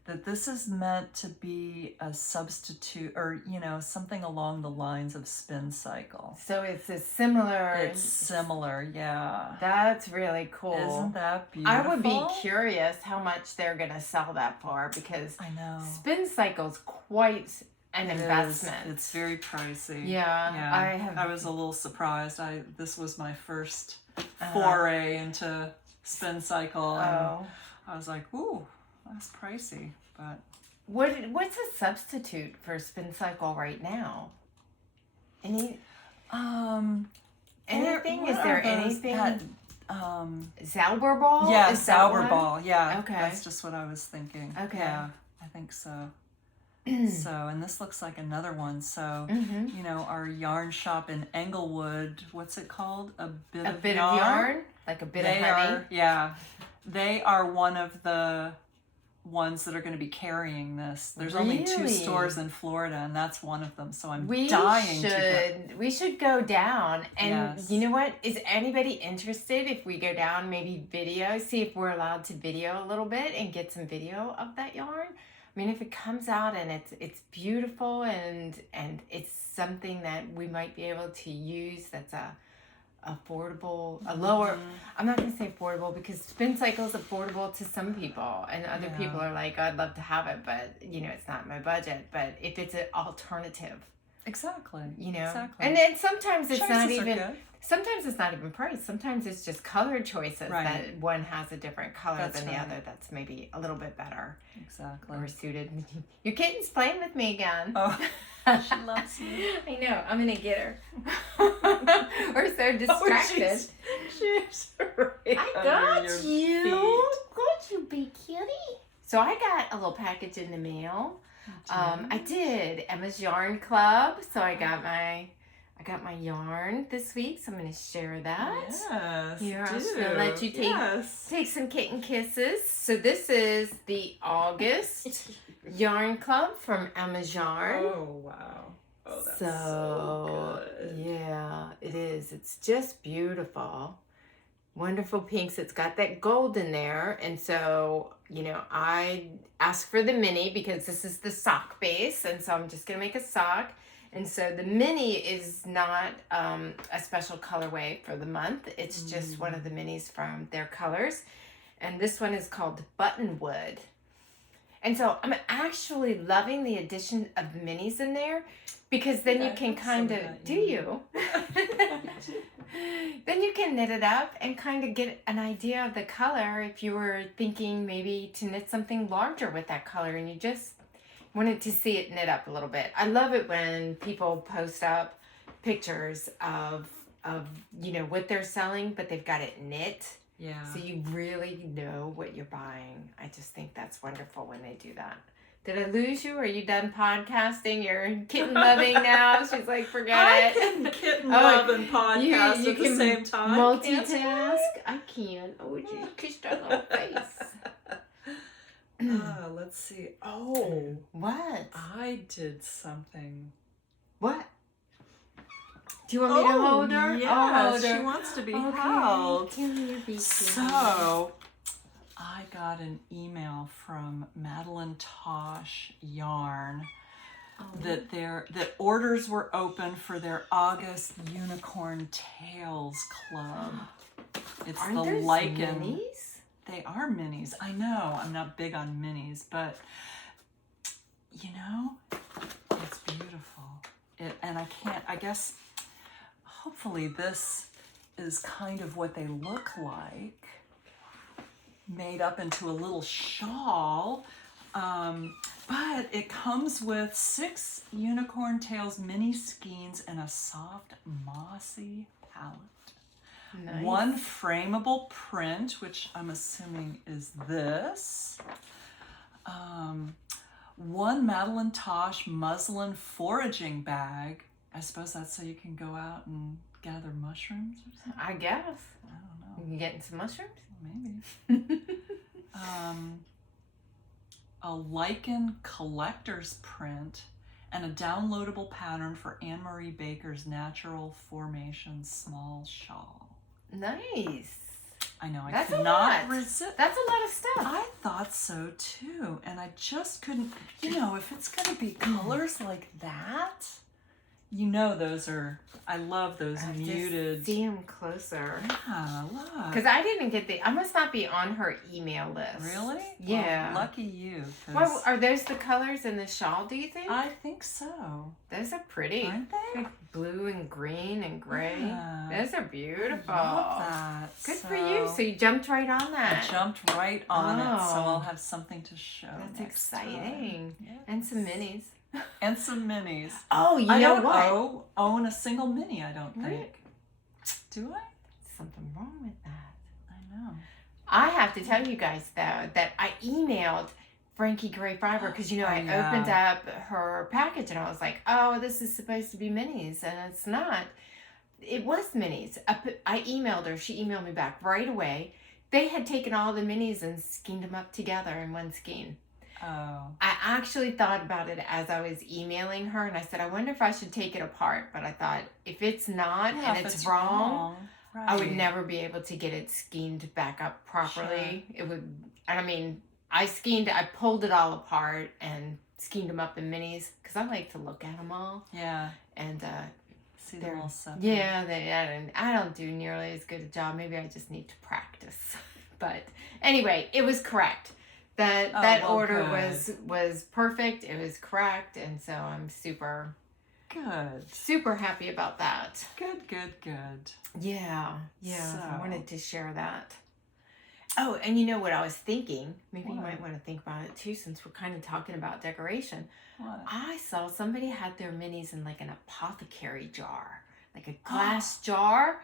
that this is meant to be a substitute or, something along the lines of Spin Cycle. So it's a similar... It's similar, yeah. That's really cool. Isn't that beautiful? I would be curious how much they're going to sell that for because I know. Spin Cycle's quite an investment. It's very pricey. Yeah. I was a little surprised. This was my first foray into spin cycle. And Oh. I was like, ooh, that's pricey. But What's a substitute for spin cycle right now? Anything? Is there anything? Zauberball? Yeah, Is that one? Zauberball. Yeah. Okay. That's just what I was thinking. Okay. Yeah, I think so. So, and this looks like another one. So, you know, our yarn shop in Englewood, what's it called? A bit of yarn? Like a bit of honey? They are one of the ones that are going to be carrying this. There's only 2 stores in Florida, and that's one of them. So I'm dying to go. We should go down. And Yes. you know what? Is anybody interested if we go down, maybe video, see if we're allowed to video a little bit and get some video of that yarn? I mean, if it comes out and it's beautiful and it's something that we might be able to use that's affordable, a lower, I'm not going to say affordable because spin cycle is affordable to some people and other people are like, I'd love to have it, but you know, it's not my budget. But if it's an alternative, Exactly. you know, Exactly. and then sometimes it's Choices not are even, good. sometimes it's not even price. Sometimes it's just color choices Right. that one has a different color That's than the right. other that's maybe a little bit better Exactly. or suited. Your kitten's playing with me again. Oh, she loves you. I know. I'm gonna get her. We're so distracted. She's right I under got your you. feet. Got you, big kitty. So I got a little package in the mail. I did Emma's Yarn Club. So I got my yarn this week. So I'm gonna share that. Yes. Here, I'm just do. gonna let you take some kitten kisses. So this is the August Yarn Club from Emma's Yarn. Oh wow. Oh, that's so good. Yeah, it is. It's just beautiful. Wonderful pinks. It's got that gold in there. And so, you know, I asked for the mini because this is the sock base. And so I'm just going to make a sock. And so the mini is not a special colorway for the month. It's just one of the minis from their colors. And this one is called Buttonwood. And so I'm actually loving the addition of minis in there because then you can kind of, do you? Then you can knit it up and kind of get an idea of the color if you were thinking maybe to knit something larger with that color and you just wanted to see it knit up a little bit. I love it when people post up pictures of you know, what they're selling, but they've got it knit. Yeah. So you really know what you're buying. I just think that's wonderful when they do that. Did I lose you? Are you done podcasting? You're kitten loving now? She's like, forget it. I can kitten love and podcast you at the can same time. multitask. I can. Oh, you kissed her little face. Let's see. Oh, What? I did something. What? Do you want me to hold her? Yes, I'll hold her. she wants to be Okay. held. Come here, Beekeeping. So, I got an email from Madeline Tosh Yarn that orders were open for their August Unicorn Tales Club. It's Aren't the those lichen. minis? They are minis. I know. I'm not big on minis, but you know, it's beautiful. I guess hopefully this is kind of what they look like, made up into a little shawl. But it comes with 6 Unicorn Tails mini skeins and a soft mossy palette. Nice. 1 frameable print, which I'm assuming is this. 1 Madeline Tosh muslin foraging bag. I suppose that's so you can go out and gather mushrooms or something. I guess. I don't know. You getting some mushrooms? Maybe. A lichen collector's print and a downloadable pattern for Anne-Marie Baker's Natural Formation small shawl. Nice. I know, I That's a could not lot. resist. That's a lot of stuff. I thought so too, and I just couldn't, you know, if it's going to be colors like that, You know, those are, I love those muted. Just see them closer. Yeah, look. Because I didn't get I must not be on her email list. Really? Yeah. Well, lucky you. Well, are those the colors in the shawl, do you think? I think so. Those are pretty. Aren't they? Like blue and green and gray. Yeah. Those are beautiful. I love that. Good for you. So you jumped right on that. I jumped right on it, so Oh. I'll have something to show. That's next exciting. time. Yes. And some minis. And some minis. Oh, you I know don't what? own a single mini, I don't Right. think. Do I? Something wrong with that. I know. I have to tell you guys, though, that I emailed Frankie Gray Fiber because, I yeah. opened up her package and I was like, oh, this is supposed to be minis. And it's not. It was minis. I emailed her. She emailed me back right away. They had taken all the minis and skeined them up together in one skein. Oh. I actually thought about it as I was emailing her, and I said, I wonder if I should take it apart. But I thought, if it's not and if it's wrong, right. I would never be able to get it skeined back up properly. Sure. It would, I mean, I pulled it all apart and skeined them up in minis because I like to look at them all. Yeah. And see them all separate. Yeah, I don't do nearly as good a job. Maybe I just need to practice. But anyway, it was correct. That order was perfect. It was correct, and so I'm super happy about that. Good. Yeah. So I So. wanted to share that. Oh, and you know what I was thinking? Maybe you What? might want to think about it too, since we're kind of talking about decoration. What? I saw somebody had their minis in like an apothecary jar, like a glass jar.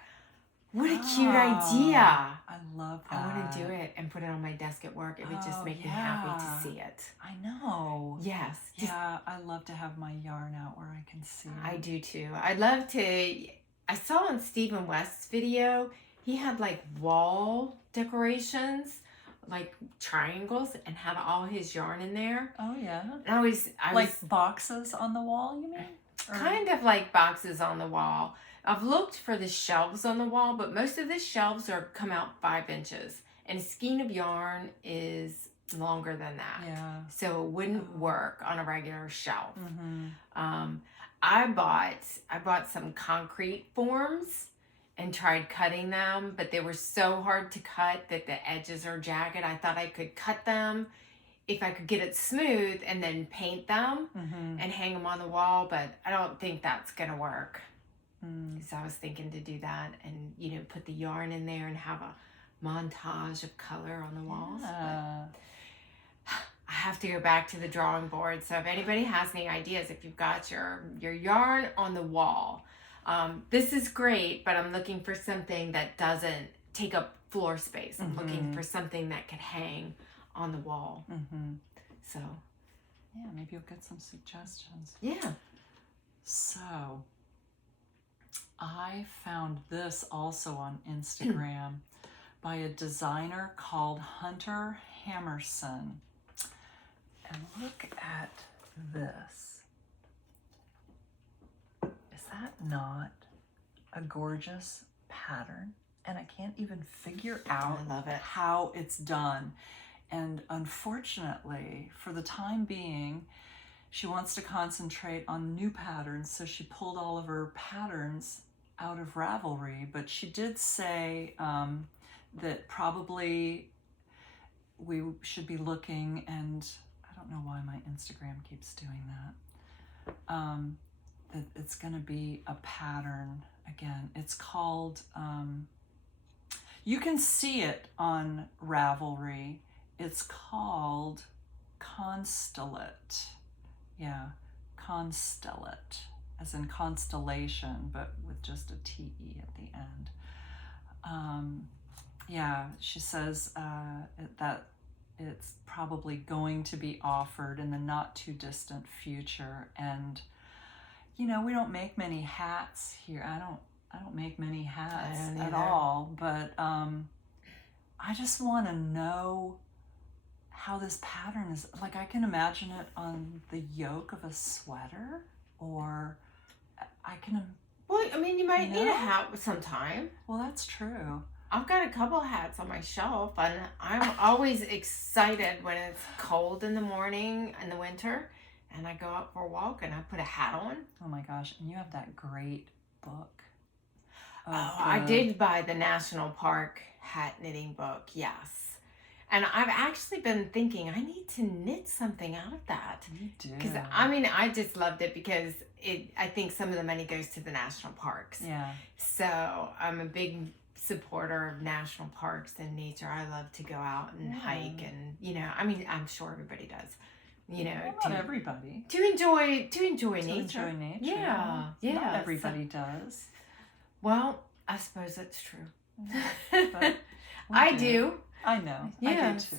What a cute idea. I love that. I want to do it and put it on my desk at work. It would just make me happy to see it. I know. Yes. Yeah, I love to have my yarn out where I can see it. I do too. I'd love to. I saw on Stephen West's video, he had like wall decorations, like triangles, and had all his yarn in there. Oh, yeah. And I was boxes on the wall, you mean? Kind of like boxes on the wall. I've looked for the shelves on the wall, but most of the shelves come out 5 inches. And a skein of yarn is longer than that. Yeah. So it wouldn't work on a regular shelf. Mm-hmm. I bought some concrete forms and tried cutting them, but they were so hard to cut that the edges are jagged. I thought I could cut them if I could get it smooth and then paint them and hang them on the wall, but I don't think that's going to work. So I was thinking to do that and, put the yarn in there and have a montage of color on the walls. Yeah. But I have to go back to the drawing board. So if anybody has any ideas, if you've got your yarn on the wall, this is great, but I'm looking for something that doesn't take up floor space. I'm looking for something that could hang on the wall. So yeah, maybe you'll get some suggestions. Yeah. So I found this also on Instagram by a designer called Hunter Hammerson. And look at this. Is that not a gorgeous pattern? And I can't even figure out I love it. how it's done. And unfortunately, for the time being, she wants to concentrate on new patterns, so she pulled all of her patterns out of Ravelry. But she did say that probably we should be looking, and I don't know why my Instagram keeps doing that, that it's going to be a pattern again. It's called, you can see it on Ravelry. It's called Constellate. Yeah, Constellate, as in constellation, but with just a T-E at the end. Yeah, she says that it's probably going to be offered in the not too distant future. And, we don't make many hats here. I don't make many hats at all, but I just want to know how this pattern is. Like, I can imagine it on the yoke of a sweater, or I can... Well, I mean, you might need a hat sometime. Well, that's true. I've got a couple hats on my shelf, and I'm always excited when it's cold in the morning in the winter and I go out for a walk and I put a hat on. Oh my gosh. And you have that great book. I did buy the National Park hat knitting book, yes. And I've actually been thinking I need to knit something out of that. You do. Because, I mean, I just loved it because I think some of the money goes to the national parks. Yeah. So I'm a big supporter of national parks and nature. I love to go out and hike and, you know, I mean, I'm sure everybody does. You know, well, not everybody. To enjoy nature. To enjoy nature. Yeah, yeah. Not everybody does. Well, I suppose that's true. But I do. I know. Yeah. I do too.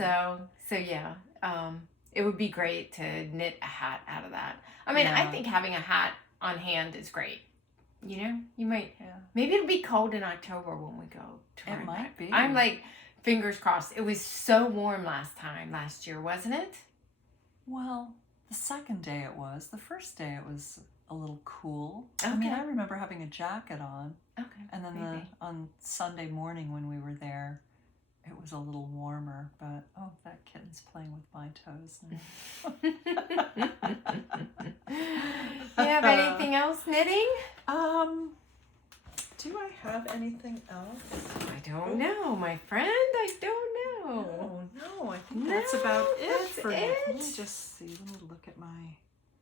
So yeah. It would be great to knit a hat out of that. I mean, I think having a hat on hand is great. You know, you might. Yeah. Maybe it'll be cold in October when we go to It might be. I'm like, fingers crossed. It was so warm last year, wasn't it? Well, the second day it was. The first day it was a little cool. Okay. I mean, I remember having a jacket on. Okay. And then on Sunday morning when we were there, it was a little warmer. But, oh, that kitten's playing with my toes now. You have anything else knitting? Do I have anything else? I don't know, my friend. I don't know. No, I think that's about it that's for me. it. Let me just see. Let me look at my...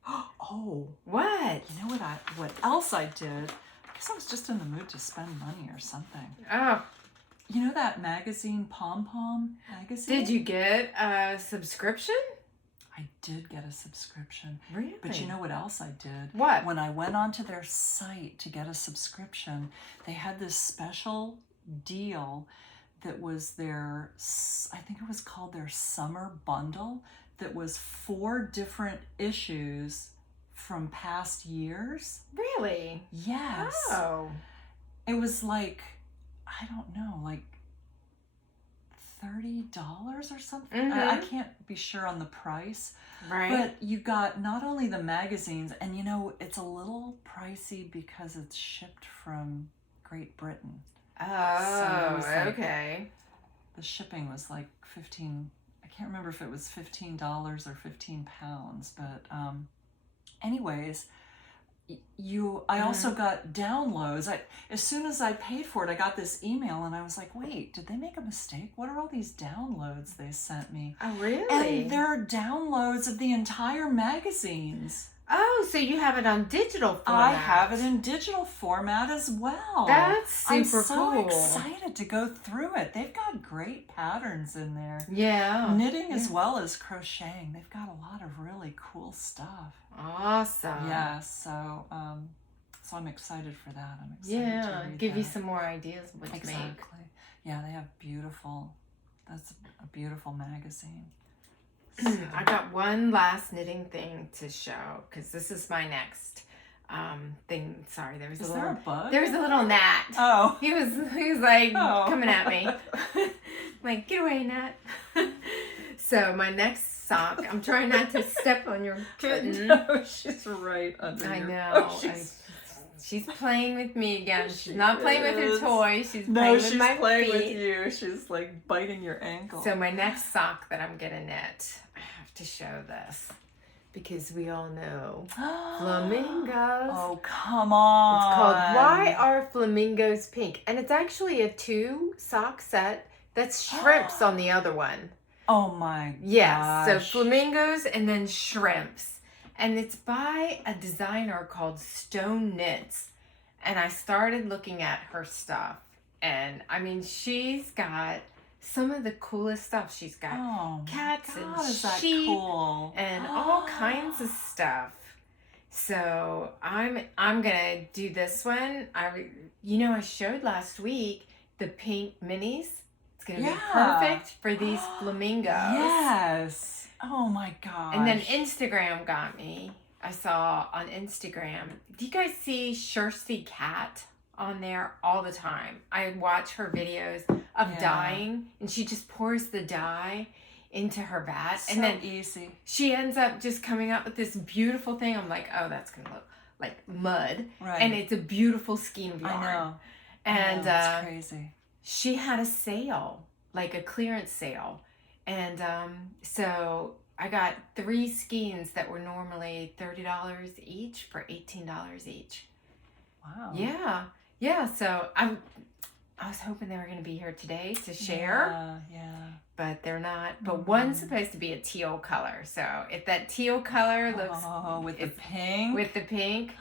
Oh, What? you know what else I did? I guess I was just in the mood to spend money or something. Oh, You know that magazine, Pom Pom magazine? did you get a subscription? I did get a subscription. Really? But you know what else I did? What? When I went onto their site to get a subscription, they had this special deal that was their, I think it was called their summer bundle, that was 4 different issues from past years. Really? Yes. Oh. It was like, I don't know, like $30 or something. I can't be sure on the price. Right. But you got not only the magazines, and you know, it's a little pricey because it's shipped from Great Britain. Oh, it was like- okay. The shipping was like I can't remember if it was $15 or 15 pounds, but anyways, I also got downloads. As soon as I paid for it, I got this email and I was like, wait, did they make a mistake? What are all these downloads they sent me? Oh, really? And there are downloads of the entire magazines. Oh, so you have it on digital format. I have it in digital format as well. That's super I'm so cool. excited to go through it. They've got great patterns in there. Yeah. Knitting as well as crocheting. They've got a lot of really cool stuff. Awesome. Yeah, so I'm excited for that. I'm excited to read give you that. some more ideas of what to Exactly. make. Yeah, they have that's a beautiful magazine. I got one last knitting thing to show because this is my next thing. Sorry, there was Is a there little a bug? there was a little gnat. Oh. He was like Oh. coming at me. Like, get away, gnat. So my next sock, I'm trying not to step on your kitten. No, she's right under I your... know. Oh, She's playing with me again. She's She not playing with is. her toy. She's No, playing with she's my playing with feet. you. She's like biting your ankle. So my next sock that I'm gonna knit, I have to show this because we all know flamingos. Oh, come on. It's called Why Are Flamingos Pink? And it's actually a 2 sock set that's shrimps on the other one. Oh my Yes, gosh. so flamingos and then shrimps. And it's by a designer called Stone Knits. And I started looking at her stuff. And I mean, she's got some of the coolest stuff. She's got cats and is that sheep cool? and all kinds of stuff. So I'm gonna do this one. I showed last week the pink minis. It's gonna be perfect for these flamingos. Yes. Oh my gosh. And then Instagram got me. I saw on Instagram. Do you guys see Shirsty Cat on there all the time? I watch her videos of dyeing, and she just pours the dye into her vat, so and then easy. she ends up just coming up with this beautiful thing. I'm like, oh, that's gonna look like mud, Right. and it's a beautiful skein of yarn. I know. And that's crazy. she had a sale, like a clearance sale, and so I got 3 skeins that were normally $30 each for $18 each. Wow. Yeah. So I was hoping they were going to be here today to share. Yeah. But they're not. But one's supposed to be a teal color. So if that teal color looks with the pink,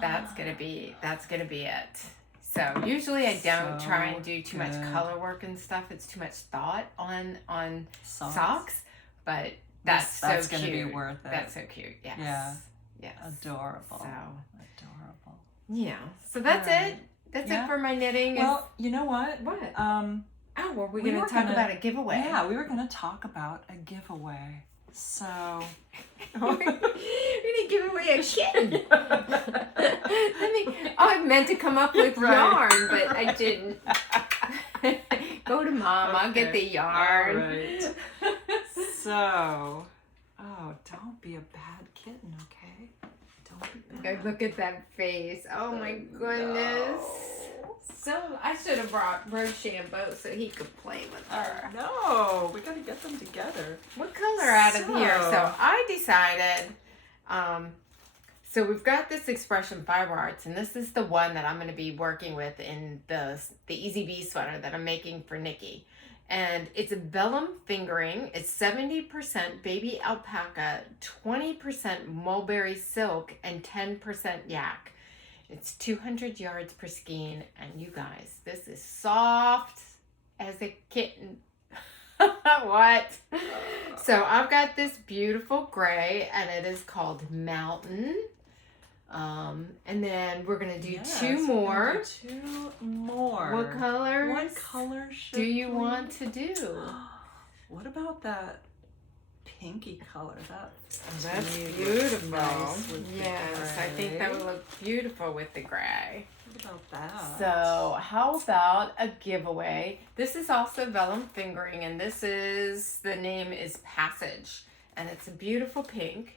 that's gonna be it. So usually I don't try and do too much color work and stuff. It's too much thought on socks. But that's so cute. Gonna be worth it. That's so cute. Yes. Yeah. Yes. Adorable. So adorable. Yeah. So that's it. That's it for my knitting. Well, you know what? What? Oh, were we going to talk about a giveaway? Yeah, we were going to talk about a giveaway. So, we're going to give away a kitten. I meant to come up with yarn, but I didn't. Go to Mom. Okay. I'll get the yarn. All right. So, don't be a bad kitten, okay? Don't be bad. Look at that face. Oh my goodness. No. So I should have brought Rochambeau so he could play with her. No, we gotta get them together. What color out of here? So I decided, so we've got this Expression Fiber Arts, and this is the one that I'm going to be working with in the Easy Bee sweater that I'm making for Nikki. And it's a vellum fingering. It's 70% baby alpaca, 20% mulberry silk, and 10% yak. It's 200 yards per skein, and you guys, this is soft as a kitten. What? So I've got this beautiful gray, and it is called Mountain. And then we're gonna do 2 more. 2 more. What colors? What color should do you want to do? What about that pinky color? That's beautiful. Nice yes, I think that would look beautiful with the gray. What about that? So how about a giveaway? This is also vellum fingering, and the name is Passage, and it's a beautiful pink.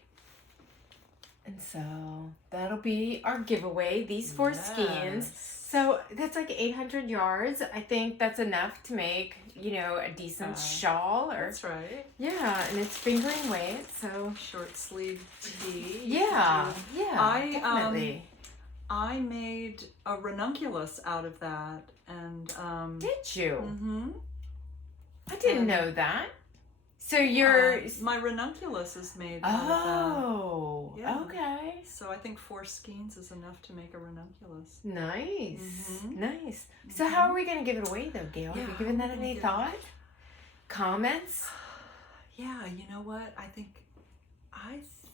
And so that'll be our giveaway, these 4 skeins. So that's like 800 yards. I think that's enough to make, a decent shawl. That's right. Yeah, and it's fingering weight, so. Short sleeve tee. Yeah, definitely. I made a ranunculus out of that. And did you? Mm-hmm. I didn't know that. So my ranunculus is made out of that. Oh, yeah. Okay. So I think 4 skeins is enough to make a ranunculus. Nice, nice. So how are we going to give it away though, Gayle? Have you given that any thought? Comments? Yeah, you know what? I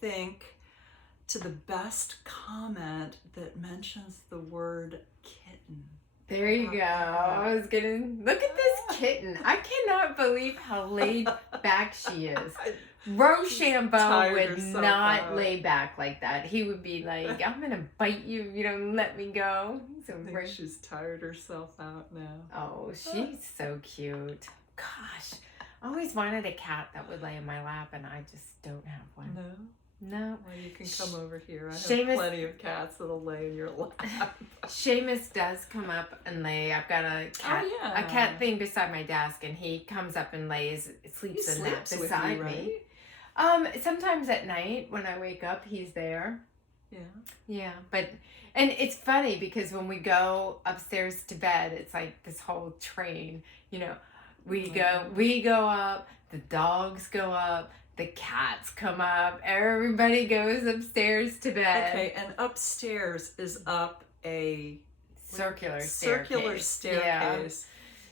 think to the best comment that mentions the word kitten. There you go. I was look at this kitten. I cannot believe how laid back she is. Rochambeau would not lay back like that. He would be like, I'm going to bite you if you don't let me go. So I think she's tired herself out now. Oh, she's so cute. Gosh, I always wanted a cat that would lay in my lap, and I just don't have one. No. Well, you can come over here. I have plenty of cats that'll lay in your lap. Seamus does come up and lay. I've got a cat thing beside my desk, and he comes up and sleeps and naps beside me. Sometimes at night when I wake up, he's there. Yeah, and it's funny because when we go upstairs to bed, it's like this whole train. We go up, the dogs go up. The cats come up. Everybody goes upstairs to bed. Okay, and upstairs is up a circular staircase,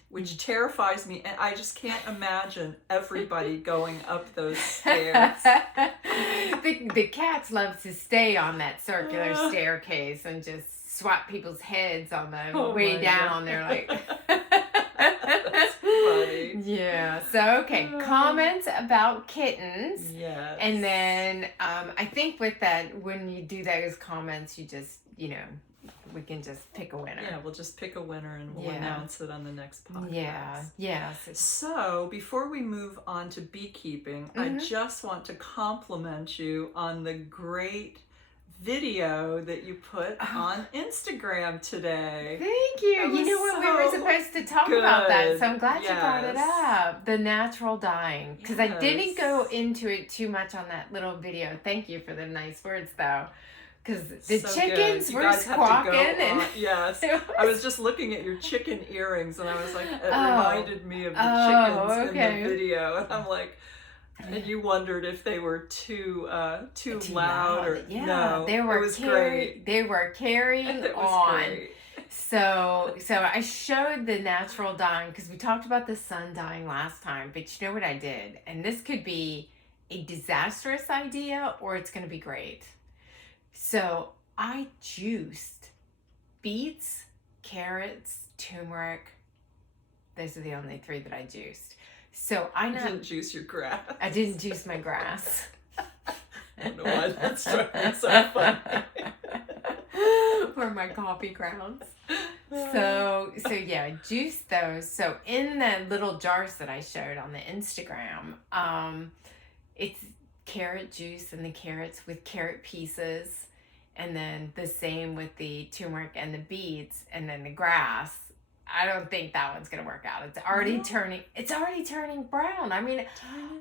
which terrifies me. And I just can't imagine everybody going up those stairs. The cats love to stay on that circular staircase and just swat people's heads on the way down. They're like... That's funny. Yeah. So, okay. Comments about kittens. Yes. And then I think with that, when you do those comments, you just, we can just pick a winner. Yeah, we'll just pick a winner and we'll announce it on the next podcast. Yeah. So, before we move on to beekeeping, I just want to compliment you on the great video that you put on Instagram today. Thank you. That You was know what, we were so supposed to talk about that, so I'm glad you brought it Yes. up. The natural dyeing. Because I didn't Yes. go into it too much on that little video. Thank you for the nice words, though. Because the So chickens good. You were guys have to squawking. go And on. Yes. it I was just looking at your chicken earrings and I was like, it Oh. reminded me of the Oh, chickens okay. in the video. And I'm like, and you wondered if they were too loud or Yeah, no. they were it was great. They were carrying It was on. great. So I showed the natural dyeing because we talked about the sun dyeing last time, but you know what I did? And this could be a disastrous idea or it's going to be great. So I juiced beets, carrots, turmeric. Those are the only 3 that I juiced. So You didn't juice your grass. I didn't juice my grass. I don't know why that struck me so funny. Or my coffee grounds. So yeah, juice those. So in the little jars that I showed on the Instagram, it's carrot juice and the carrots with carrot pieces, and then the same with the turmeric and the beets, and then the grass. I don't think that one's gonna work out. It's already turning brown. I mean,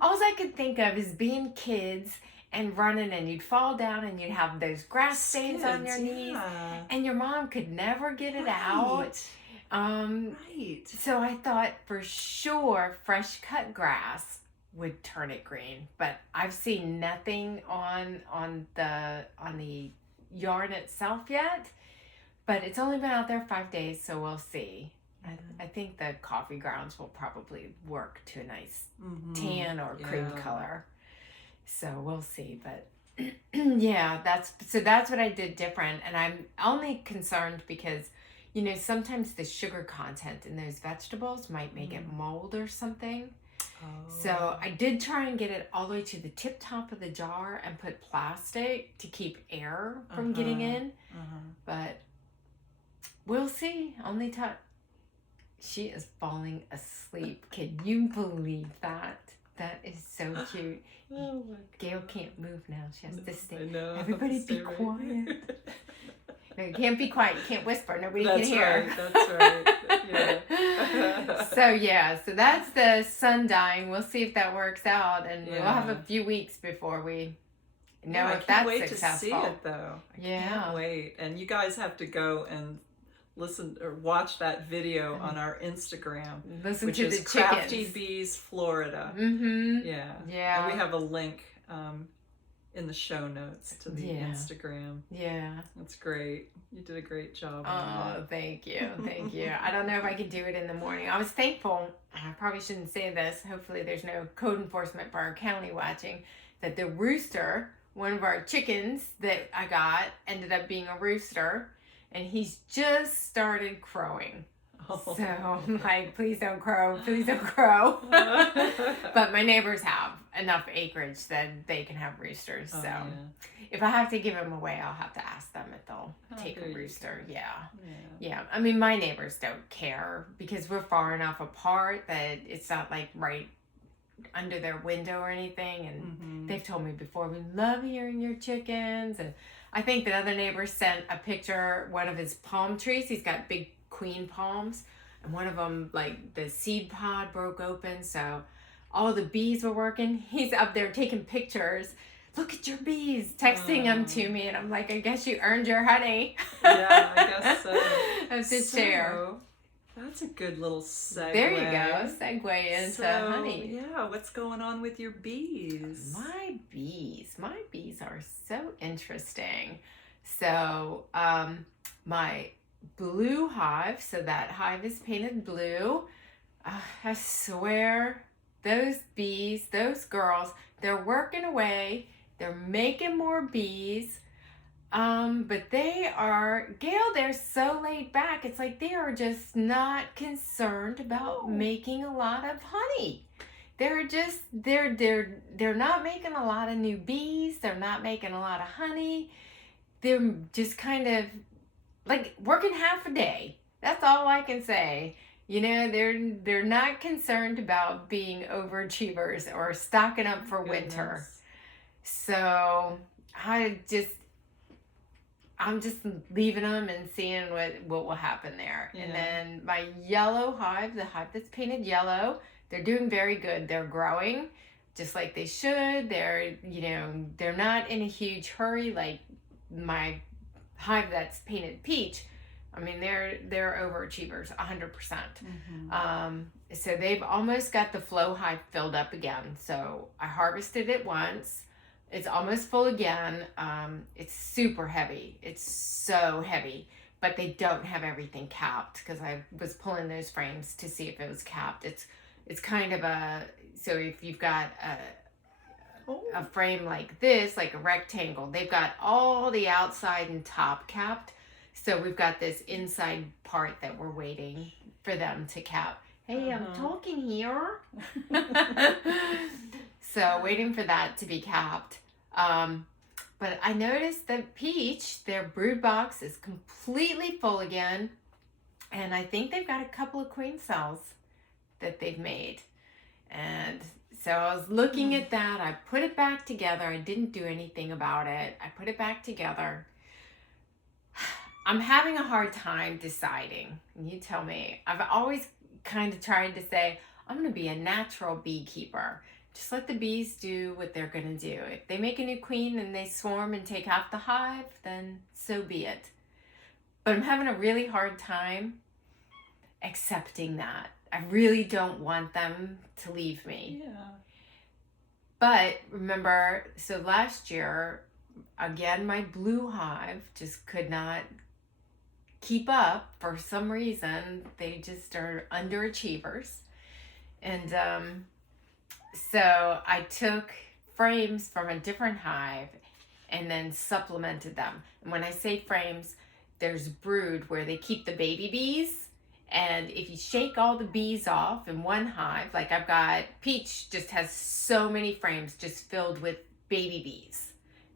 all I could think of is being kids and running, and you'd fall down and you'd have those grass stains on your knees, and your mom could never get it out. Right. So I thought for sure fresh cut grass would turn it green, but I've seen nothing on the yarn itself yet. But it's only been out there 5 days, so we'll see. I think the coffee grounds will probably work to a nice tan or cream color. So we'll see. But yeah, that's what I did different. And I'm only concerned because, you know, sometimes the sugar content in those vegetables might make it mold or something. So I did try and get it all the way to the tip top of the jar and put plastic to keep air from getting in. But we'll see. Only touch. She is falling asleep. Can you believe that? That is so cute. Oh my Gayle can't move now. She has to stay. I know. Everybody be Stay right quiet. here. No, you can't be quiet. You can't whisper. Nobody That's can hear. right. That's right. Yeah. So that's the sun dyeing. We'll see if that works out, and we'll have a Yeah. few weeks before we know I if can't that's wait successful. to see it though. I can't wait. And you guys have to go and listen or watch that video on our Instagram, Listen which to is the chickens. CraftyBeesFlorida. Mm-hmm. Yeah. Yeah. And we have a link in the show notes to the Yeah. Instagram. Yeah. That's great. You did a great job on Oh, thank you. Thank you. I don't know if I could do it in the morning. I was thankful. I probably shouldn't say this. Hopefully there's no code enforcement for our county watching. That the rooster, one of our chickens that I got, ended up being a rooster. And he's just started crowing. Oh. So I'm like, please don't crow. Please don't crow. But my neighbors have enough acreage that they can have roosters. Oh, So yeah. if I have to give them away, I'll have to ask them if they'll take there a you rooster. go. Yeah. Yeah. Yeah. I mean, my neighbors don't care because we're far enough apart that it's not like right under their window or anything. And they've told me before, we love hearing your chickens. And I think the other neighbor sent a picture, one of his palm trees. He's got big queen palms. And one of them, like the seed pod broke open. So all the bees were working. He's up there taking pictures. Look at your bees, texting them to me. And I'm like, I guess you earned your honey. Yeah, I guess so. I have to share. That's a good little segue. There you go. Segue into honey. Yeah, what's going on with your bees? My bees are so interesting. So, my blue hive, so that hive is painted blue. I swear, those bees, those girls, they're working away. They're making more bees. But they are, Gayle, they're so laid back. It's like they are just not concerned about making a lot of honey. They're just, they're not making a lot of new bees. They're not making a lot of honey. They're just kind of like working half a day. That's all I can say. You know, they're not concerned about being overachievers or stocking up for winter. So I'm just leaving them and seeing what will happen there. Yeah. And then my yellow hive, the hive that's painted yellow, they're doing very good. They're growing just like they should. They're, they're not in a huge hurry like my hive that's painted peach. I mean, they're overachievers, 100%. So they've almost got the flow hive filled up again. So I harvested it once. It's almost full again. It's super heavy. It's so heavy, but they don't have everything capped because I was pulling those frames to see if it was capped. It's kind of so if you've got a frame like this, like a rectangle, they've got all the outside and top capped. So we've got this inside part that we're waiting for them to cap. Hey, I'm talking here. So waiting for that to be capped. But I noticed that peach, their brood box is completely full again. And I think they've got a couple of queen cells that they've made. And so I was looking at that. I put it back together. I didn't do anything about it. I put it back together. I'm having a hard time deciding. You tell me. I've always kind of tried to say, I'm going to be a natural beekeeper. Just let the bees do what they're going to do. If they make a new queen and they swarm and take half the hive, then so be it. But I'm having a really hard time accepting that. I really don't want them to leave me. Yeah. But remember, so last year, again, my blue hive just could not keep up for some reason. They just are underachievers. And so I took frames from a different hive and then supplemented them. And when I say frames, there's brood where they keep the baby bees. And if you shake all the bees off in one hive, like I've got Peach just has so many frames just filled with baby bees.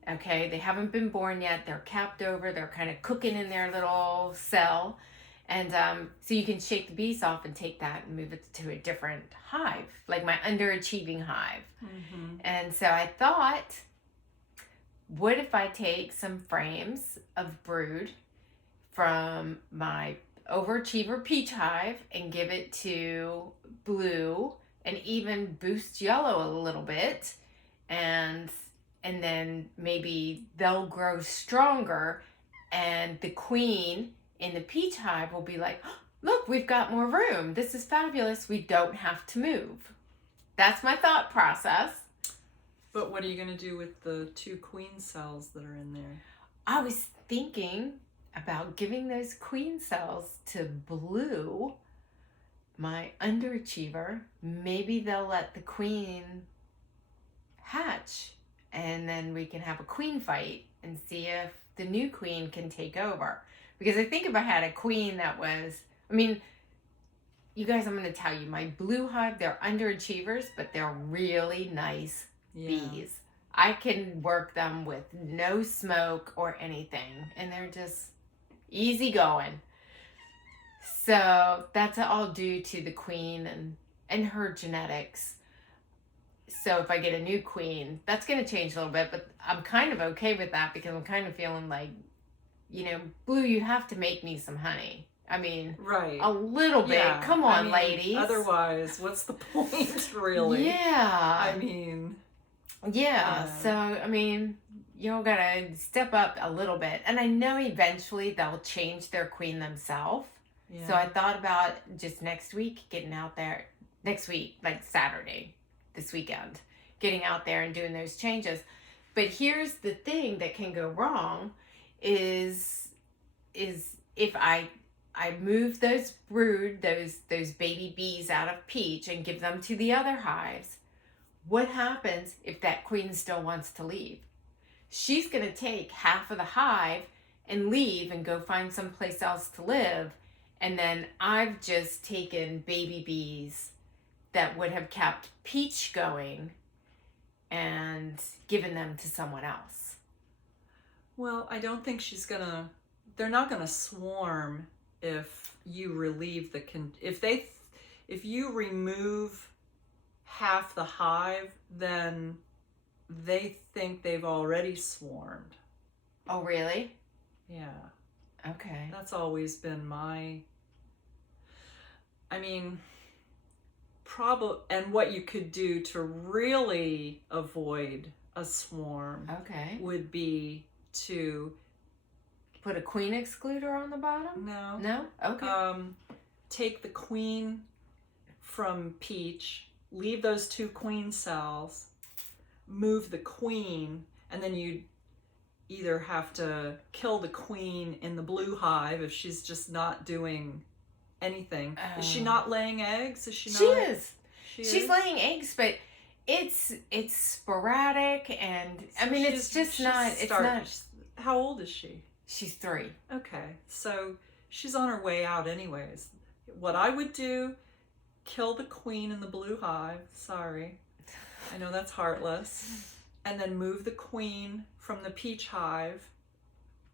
Okay, they haven't been born yet. They're capped over. They're kind of cooking in their little cell. And so you can shake the bees off and take that and move it to a different hive, like my underachieving hive. And so I thought, what if I take some frames of brood from my overachiever peach hive and give it to blue and even boost yellow a little bit, and then maybe they'll grow stronger, and the queen in the peach hive will be like, oh, look, we've got more room. This is fabulous. We don't have to move. That's my thought process. But what are you going to do with the 2 queen cells that are in there? I was thinking about giving those queen cells to Blue, my underachiever. Maybe they'll let the queen hatch, and then we can have a queen fight and see if the new queen can take over. Because I think if I had a queen that was, you guys, I'm going to tell you, my blue hive, they're underachievers, but they're really nice bees. I can work them with no smoke or anything, and they're just easy going. So that's all due to the queen and her genetics. So if I get a new queen, that's going to change a little bit, but I'm kind of okay with that because I'm kind of feeling like, Blue, you have to make me some honey. Right. A little bit. Yeah. Come on, ladies. Otherwise, what's the point, really? Yeah. Yeah. So, you gotta step up a little bit. And I know eventually they'll change their queen themselves. Yeah. So I thought about just next week getting out there. Next week, like Saturday, this weekend, getting out there and doing those changes. But here's the thing that can go wrong is if I move those brood, those baby bees out of Peach and give them to the other hives, what happens if that queen still wants to leave? She's going to take half of the hive and leave and go find someplace else to live. And then I've just taken baby bees that would have kept Peach going and given them to someone else. Well, I don't think they're not gonna swarm if you relieve if you remove half the hive, then they think they've already swarmed. Oh, really? Yeah. Okay. That's always been my, I mean, and what you could do to really avoid a swarm Okay. would be to put a queen excluder on the bottom? No? Okay. Take the queen from Peach, leave those 2 queen cells, move the queen, and then you either have to kill the queen in the blue hive if she's just not doing anything. Is she not laying eggs? Is she not? She is. She's is? laying eggs, but it's sporadic, and So I mean it's not. How old is she? She's 3. Okay, so she's on her way out anyways. What I would do, kill the queen in the blue hive. Sorry, I know that's heartless. And then move the queen from the peach hive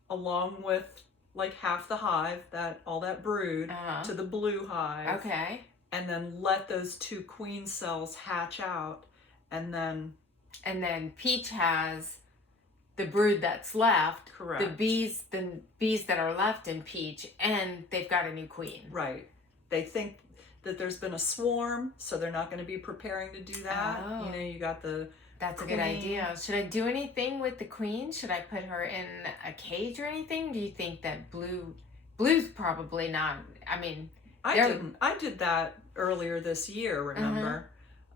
along with like half the hive, all that brood, to the blue hive. Okay. And then let those 2 queen cells hatch out, and then Peach has the brood that's left. Correct. The bees that are left in Peach, and they've got a new queen. Right. They think that there's been a swarm, so they're not going to be preparing to do that. Oh. You know, you got the That's queen. a good idea. Should I do anything with the queen? Should I put her in a cage or anything? Do you think that blue's probably not? I mean, I did that earlier this year, remember?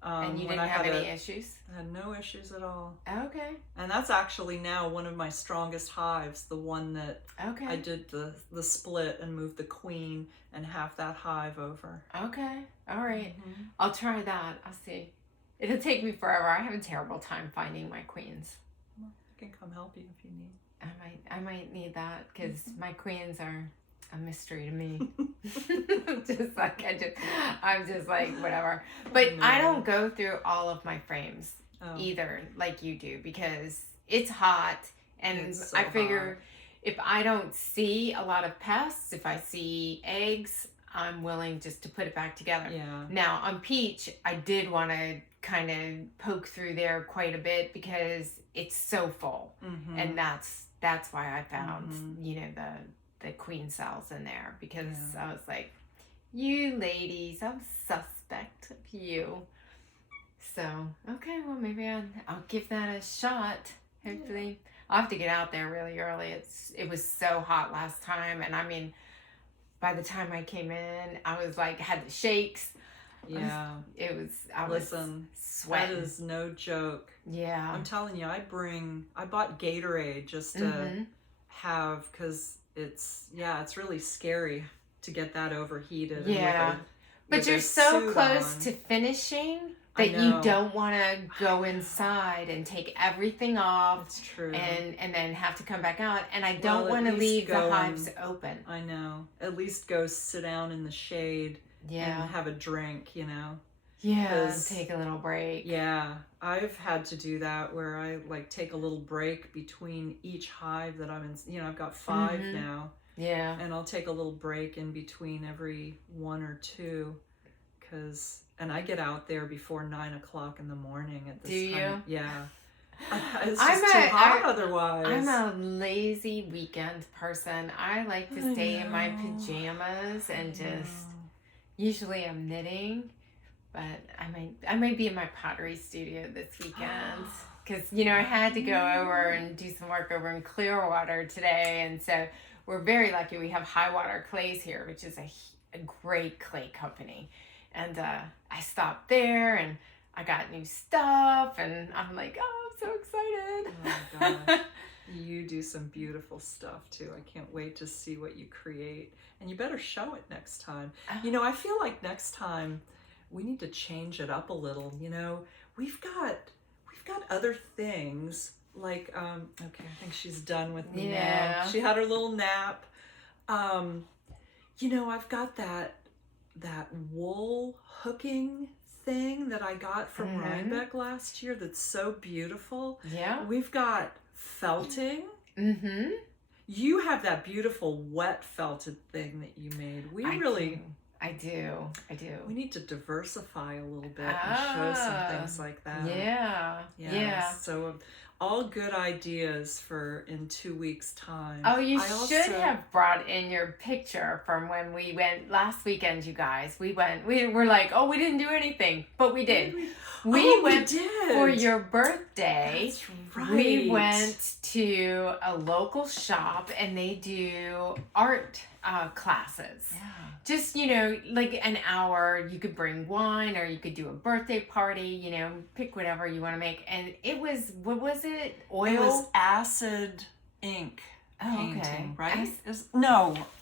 And you didn't have any issues? I had no issues at all. Okay. And that's actually now one of my strongest hives, the one that Okay. I did the split and moved the queen and half that hive over. Okay. All right. Mm-hmm. I'll try that. I'll see. It'll take me forever. I have a terrible time finding my queens. Well, I can come help you if you need. I might need that because my queens are a mystery to me. I'm just like whatever. But I don't go through all of my frames either like you do because it's hot and It's so I figure hot. if I don't see a lot of pests, if I see eggs, I'm willing just to put it back together. Yeah. Now on Peach, I did want to kind of poke through there quite a bit because it's so full, Mm-hmm. and that's why I found the queen cells in there because I was like, you ladies, I'm suspect of you. So okay, well maybe I'll give that a shot. Hopefully, I'll have to get out there really early. It was so hot last time, and I mean, by the time I came in, I was like, had the shakes. Yeah. I was sweating. That is no joke. Yeah. I'm telling you, I bought Gatorade just to have, because it's really scary to get that overheated. Yeah. But you're so close to finishing that you don't want to go inside and take everything off. It's true. And then have to come back out. And I don't want to leave the hives open. I know. At least go sit down in the shade and have a drink, you know. Yeah, and take a little break. Yeah. I've had to do that where I like take a little break between each hive that I'm in. You know, I've got 5 now. Yeah. And I'll take a little break in between every 1 or 2 and I get out there before 9 o'clock in the morning at this time. Do you? Yeah. It's just too hot otherwise. I'm a lazy weekend person. I like to stay in my pajamas and usually I'm knitting, but I might be in my pottery studio this weekend because I had to go over and do some work over in Clearwater today, and so we're very lucky we have High Water Clays here, which is a great clay company. And I stopped there and I got new stuff and I'm like, oh, I'm so excited. Oh my gosh. You do some beautiful stuff too. I can't wait to see what you create. And you better show it next time. I feel like next time we need to change it up a little. We've got other things like, okay, I think she's done with me now. She had her little nap. I've got that wool hooking thing that I got from Rhinebeck last year that's so beautiful. Yeah. We've got felting. Mm-hmm. You have that beautiful wet felted thing that you made. I do. We need to diversify a little bit and show some things like that. Yeah. So all good ideas for in 2 weeks' time. Oh, you should have brought in your picture from when we went last weekend, you guys. We were like, oh, we didn't do anything, but we did. We went for your birthday. That's right. We went to a local shop and they do art classes. Yeah. Just, like an hour. You could bring wine or you could do a birthday party, pick whatever you want to make. And it was, what was it? Oil? It was acid ink painting, okay. right?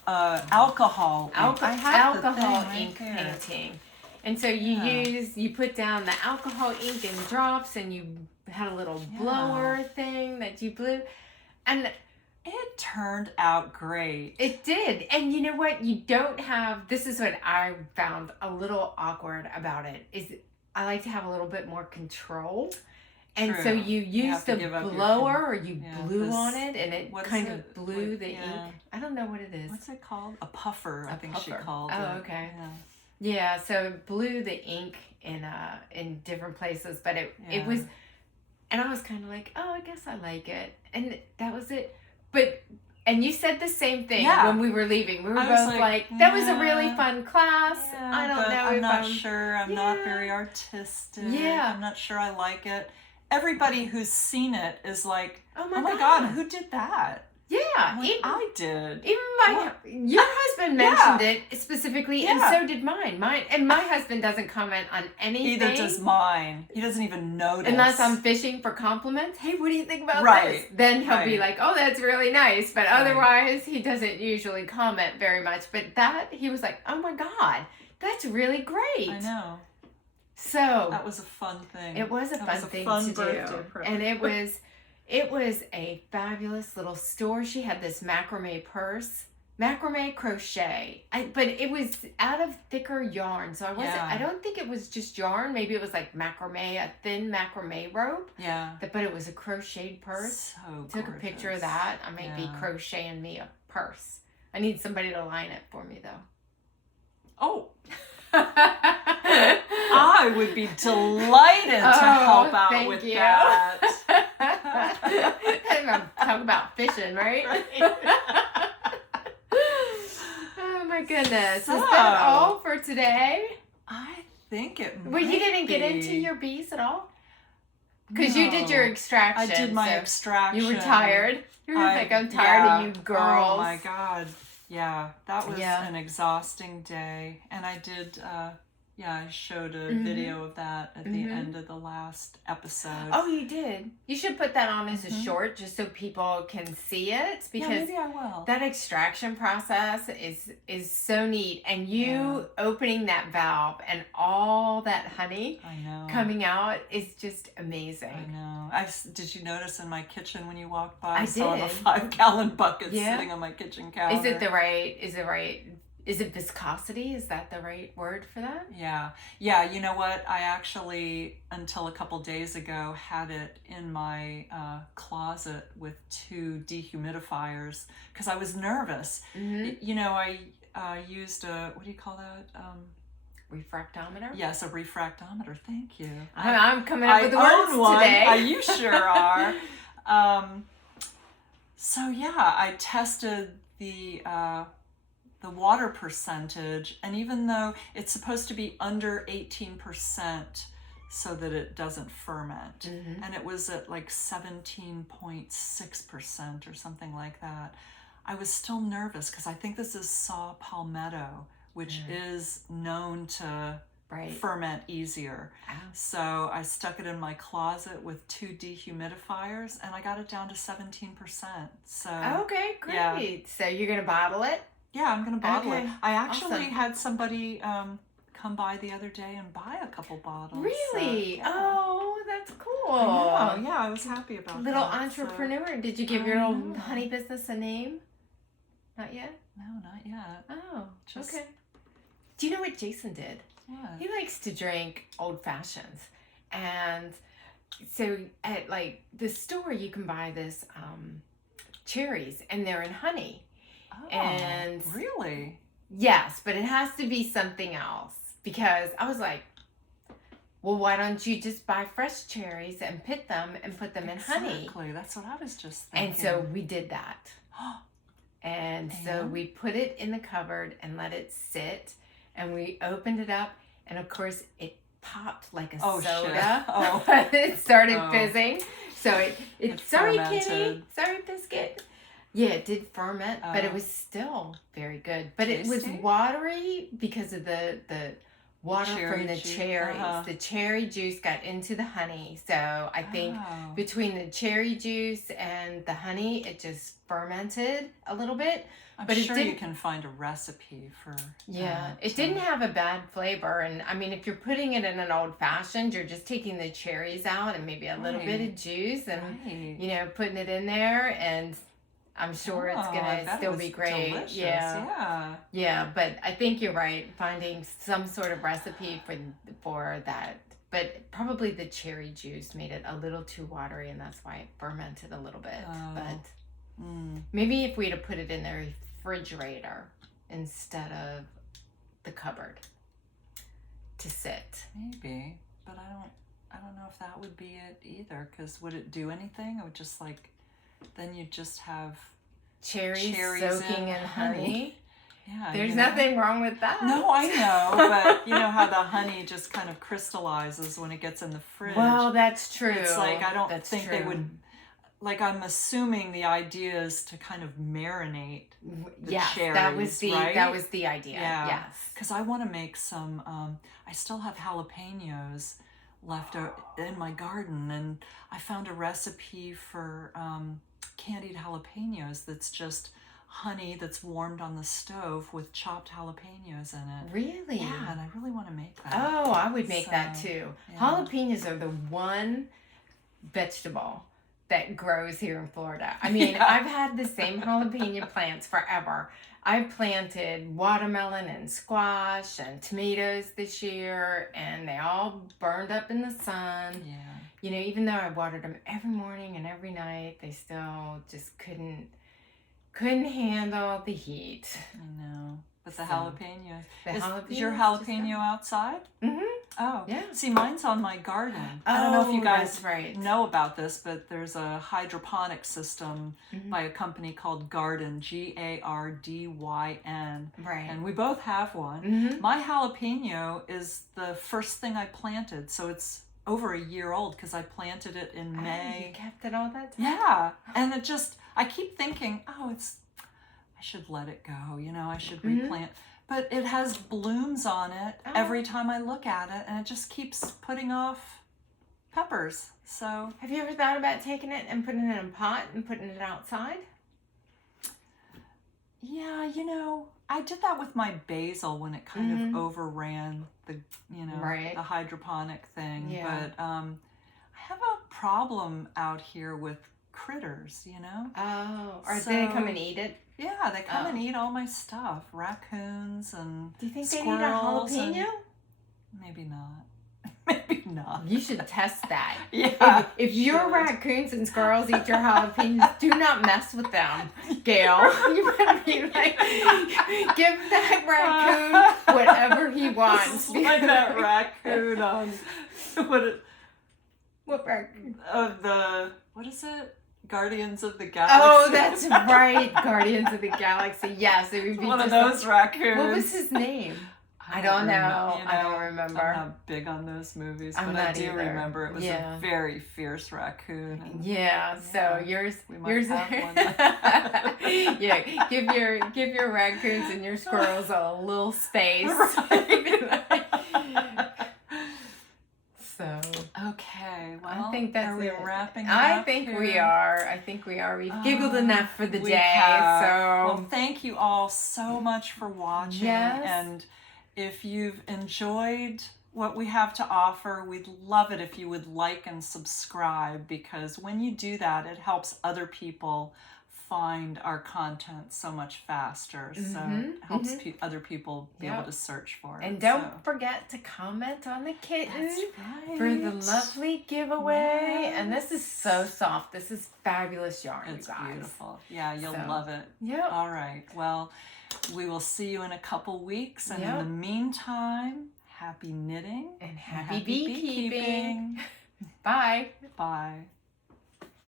Alcohol ink. I have alcohol the thing ink right here. painting. And so you put down the alcohol ink in drops and you had a little blower thing that you blew. And it turned out great. It did. And you know what? You don't have, this is what I found a little awkward about it, is I like to have a little bit more control. And so you used the blower or you blew on it and it kind of blew the ink. I don't know what it is. What's it called? A puffer, I think she called it. Oh, okay. Yeah, so it blew the ink in different places, but it was, and I was kind of like, oh, I guess I like it. And that was it. And you said the same thing when we were leaving. We were both like, that was a really fun class. I don't know. I'm not sure. I'm not very artistic. Yeah. I'm not sure I like it. Everybody who's seen it is like, oh my God, who did that? Yeah. I did. Even your husband mentioned it specifically, and so did mine. And my husband doesn't comment on anything. Either does mine. He doesn't even notice. Unless I'm fishing for compliments. Hey, what do you think about this? Then he'll be like, oh, that's really nice. But otherwise, he doesn't usually comment very much. But he was like, oh my God, that's really great. I know. So that was a fun thing. It was a fun thing to do. And it was a fabulous little store. She had this macrame purse, macrame crochet. But it was out of thicker yarn. So I don't think it was just yarn. Maybe it was like macrame, a thin macrame rope. Yeah. But it was a crocheted purse. So Took a picture of that. I might be crocheting me a purse. I need somebody to line it for me though. Oh. I would be delighted to help out with that. Talk about fishing, right? Oh my goodness. So, is that all for today? I think it might Well, you didn't get into your bees at all? Because you did your extraction. I did my extraction. You were tired. You were like, I'm tired of you girls. Oh my God. Yeah, that was an exhausting day. And I did, I showed a video of that at the end of the last episode. Oh, you did? You should put that on as a short just so people can see it. Because maybe I will. That extraction process is so neat. And you opening that valve and all that honey coming out is just amazing. I know. Did you notice in my kitchen when you walked by? I saw did. the 5-gallon bucket sitting on my kitchen counter. Is it viscosity? Is that the right word for that? Yeah. Yeah, you know what? I actually, until a couple days ago, had it in my closet with 2 dehumidifiers because I was nervous. I used a, what do you call that? Refractometer? Yes, a refractometer. Thank you. I'm coming up with the words today. You sure are. I tested the water percentage, and even though it's supposed to be under 18% so that it doesn't ferment, and it was at like 17.6% or something like that, I was still nervous because I think this is saw palmetto, which is known to ferment easier. So I stuck it in my closet with 2 dehumidifiers and I got it down to 17%. So okay, great. So you're gonna bottle it? Yeah, I'm going to bottle it. I actually had somebody come by the other day and buy a couple bottles. Really? So, oh, that's cool. I know. Yeah, I was happy about that. Little entrepreneur. So. Did you give your little honey business a name? Not yet? No, not yet. Oh, okay. Do you know what Jason did? What? He likes to drink old fashions. And so at like the store you can buy this cherries and they're in honey. Oh, and really? Yes, but it has to be something else because I was like, well, why don't you just buy fresh cherries and pit them and put them in honey? Exactly. That's what I was just thinking. And so we did that. And so we put it in the cupboard and let it sit. And we opened it up. And of course, it popped like a soda. Oh. It started fizzing. So it sorry, fermented. Kitty. Sorry, Biscuit. Yeah, it did ferment, but it was still very good. But Tasty? it was watery because of the water from the juice. cherries. The cherry juice got into the honey. So I think Oh. between the cherry juice and the honey, it just fermented a little bit. I'm But sure it you didn't, can find a recipe for it didn't have a bad flavor. And I mean, if you're putting it in an old fashioned, you're just taking the cherries out and maybe a little bit of juice and, you know, putting it in there. And I'm sure it's going to still be great. Delicious. Yeah, but I think you're right. Finding some sort of recipe for that. But probably the cherry juice made it a little too watery, and that's why it fermented a little bit. But maybe if we'd have put it in the refrigerator instead of the cupboard to sit. Maybe, but I don't know if that would be it either. Because would it do anything? It would just then you just have cherries soaking in honey. Yeah, there's nothing wrong with that. No, I know, but you know how the honey just kind of crystallizes when it gets in the fridge. Well, that's true. It's like I don't think they would. Like I'm assuming the idea is to kind of marinate the cherries. that was the right? that was the idea. Yeah. Yes, because I want to make some. I still have jalapenos left in my garden, and I found a recipe for candied jalapenos that's just honey that's warmed on the stove with chopped jalapenos in it. Really? Yeah, and I really want to make that. Oh, I would make that too. Yeah. Jalapenos are the one vegetable that grows here in Florida. I mean, I've had the same jalapeno plants forever. I've planted watermelon and squash and tomatoes this year, and they all burned up in the sun. Yeah. You know, even though I watered them every morning and every night, they still just couldn't handle the heat. I know. But the jalapenos. Is your jalapenos jalapeno outside? Mm-hmm. Oh, yeah. See, mine's on my garden. I don't know if you guys right. know about this, but there's a hydroponic system by a company called Garden, Gardyn. Right. And we both have one. My jalapeno is the first thing I planted, so it's over a year old because I planted it in May. You kept it all that time? Yeah. And it just, I keep thinking, I should let it go, I should replant. But it has blooms on it every time I look at it, and it just keeps putting off peppers. So, have you ever thought about taking it and putting it in a pot and putting it outside? Yeah, I did that with my basil when it kind of overran the, the hydroponic thing. Yeah. But I have a problem out here with critters, Oh, or do they come and eat it? Yeah, they come and eat all my stuff. Raccoons and do you think they squirrels need a jalapeno? Maybe not. Maybe not. You should test that. Yeah. If your raccoons and squirrels eat your jalapenos, do not mess with them, Gayle. You better be like, give that raccoon whatever he wants. Like that raccoon on what raccoon? What is it? Guardians of the Galaxy. Oh, that's right. Guardians of the Galaxy. Yes, it would be one of those raccoons. What was his name? I don't know. I don't remember. I'm not big on those movies, but I do remember it was a very fierce raccoon. Yeah. So yours have one. yeah. Give your raccoons and your squirrels a little space. Right. So okay, well, I think that's are we it. wrapping it I up think here? we are. We've giggled enough for the we day. have. So well, thank you all so much for watching. Yes. And if you've enjoyed what we have to offer, we'd love it if you would like and subscribe, because when you do that, it helps other people find our content so much faster. So it helps other people be able to search for it. And don't forget to comment on the kitten That's for the right. lovely giveaway. Yes. And this is so soft. This is fabulous yarn, It's you guys. beautiful. Yeah, you'll love it. Yep. All right. Well, we will see you in a couple weeks. And in Yep. the meantime, happy knitting and happy beekeeping. Bye. Bye.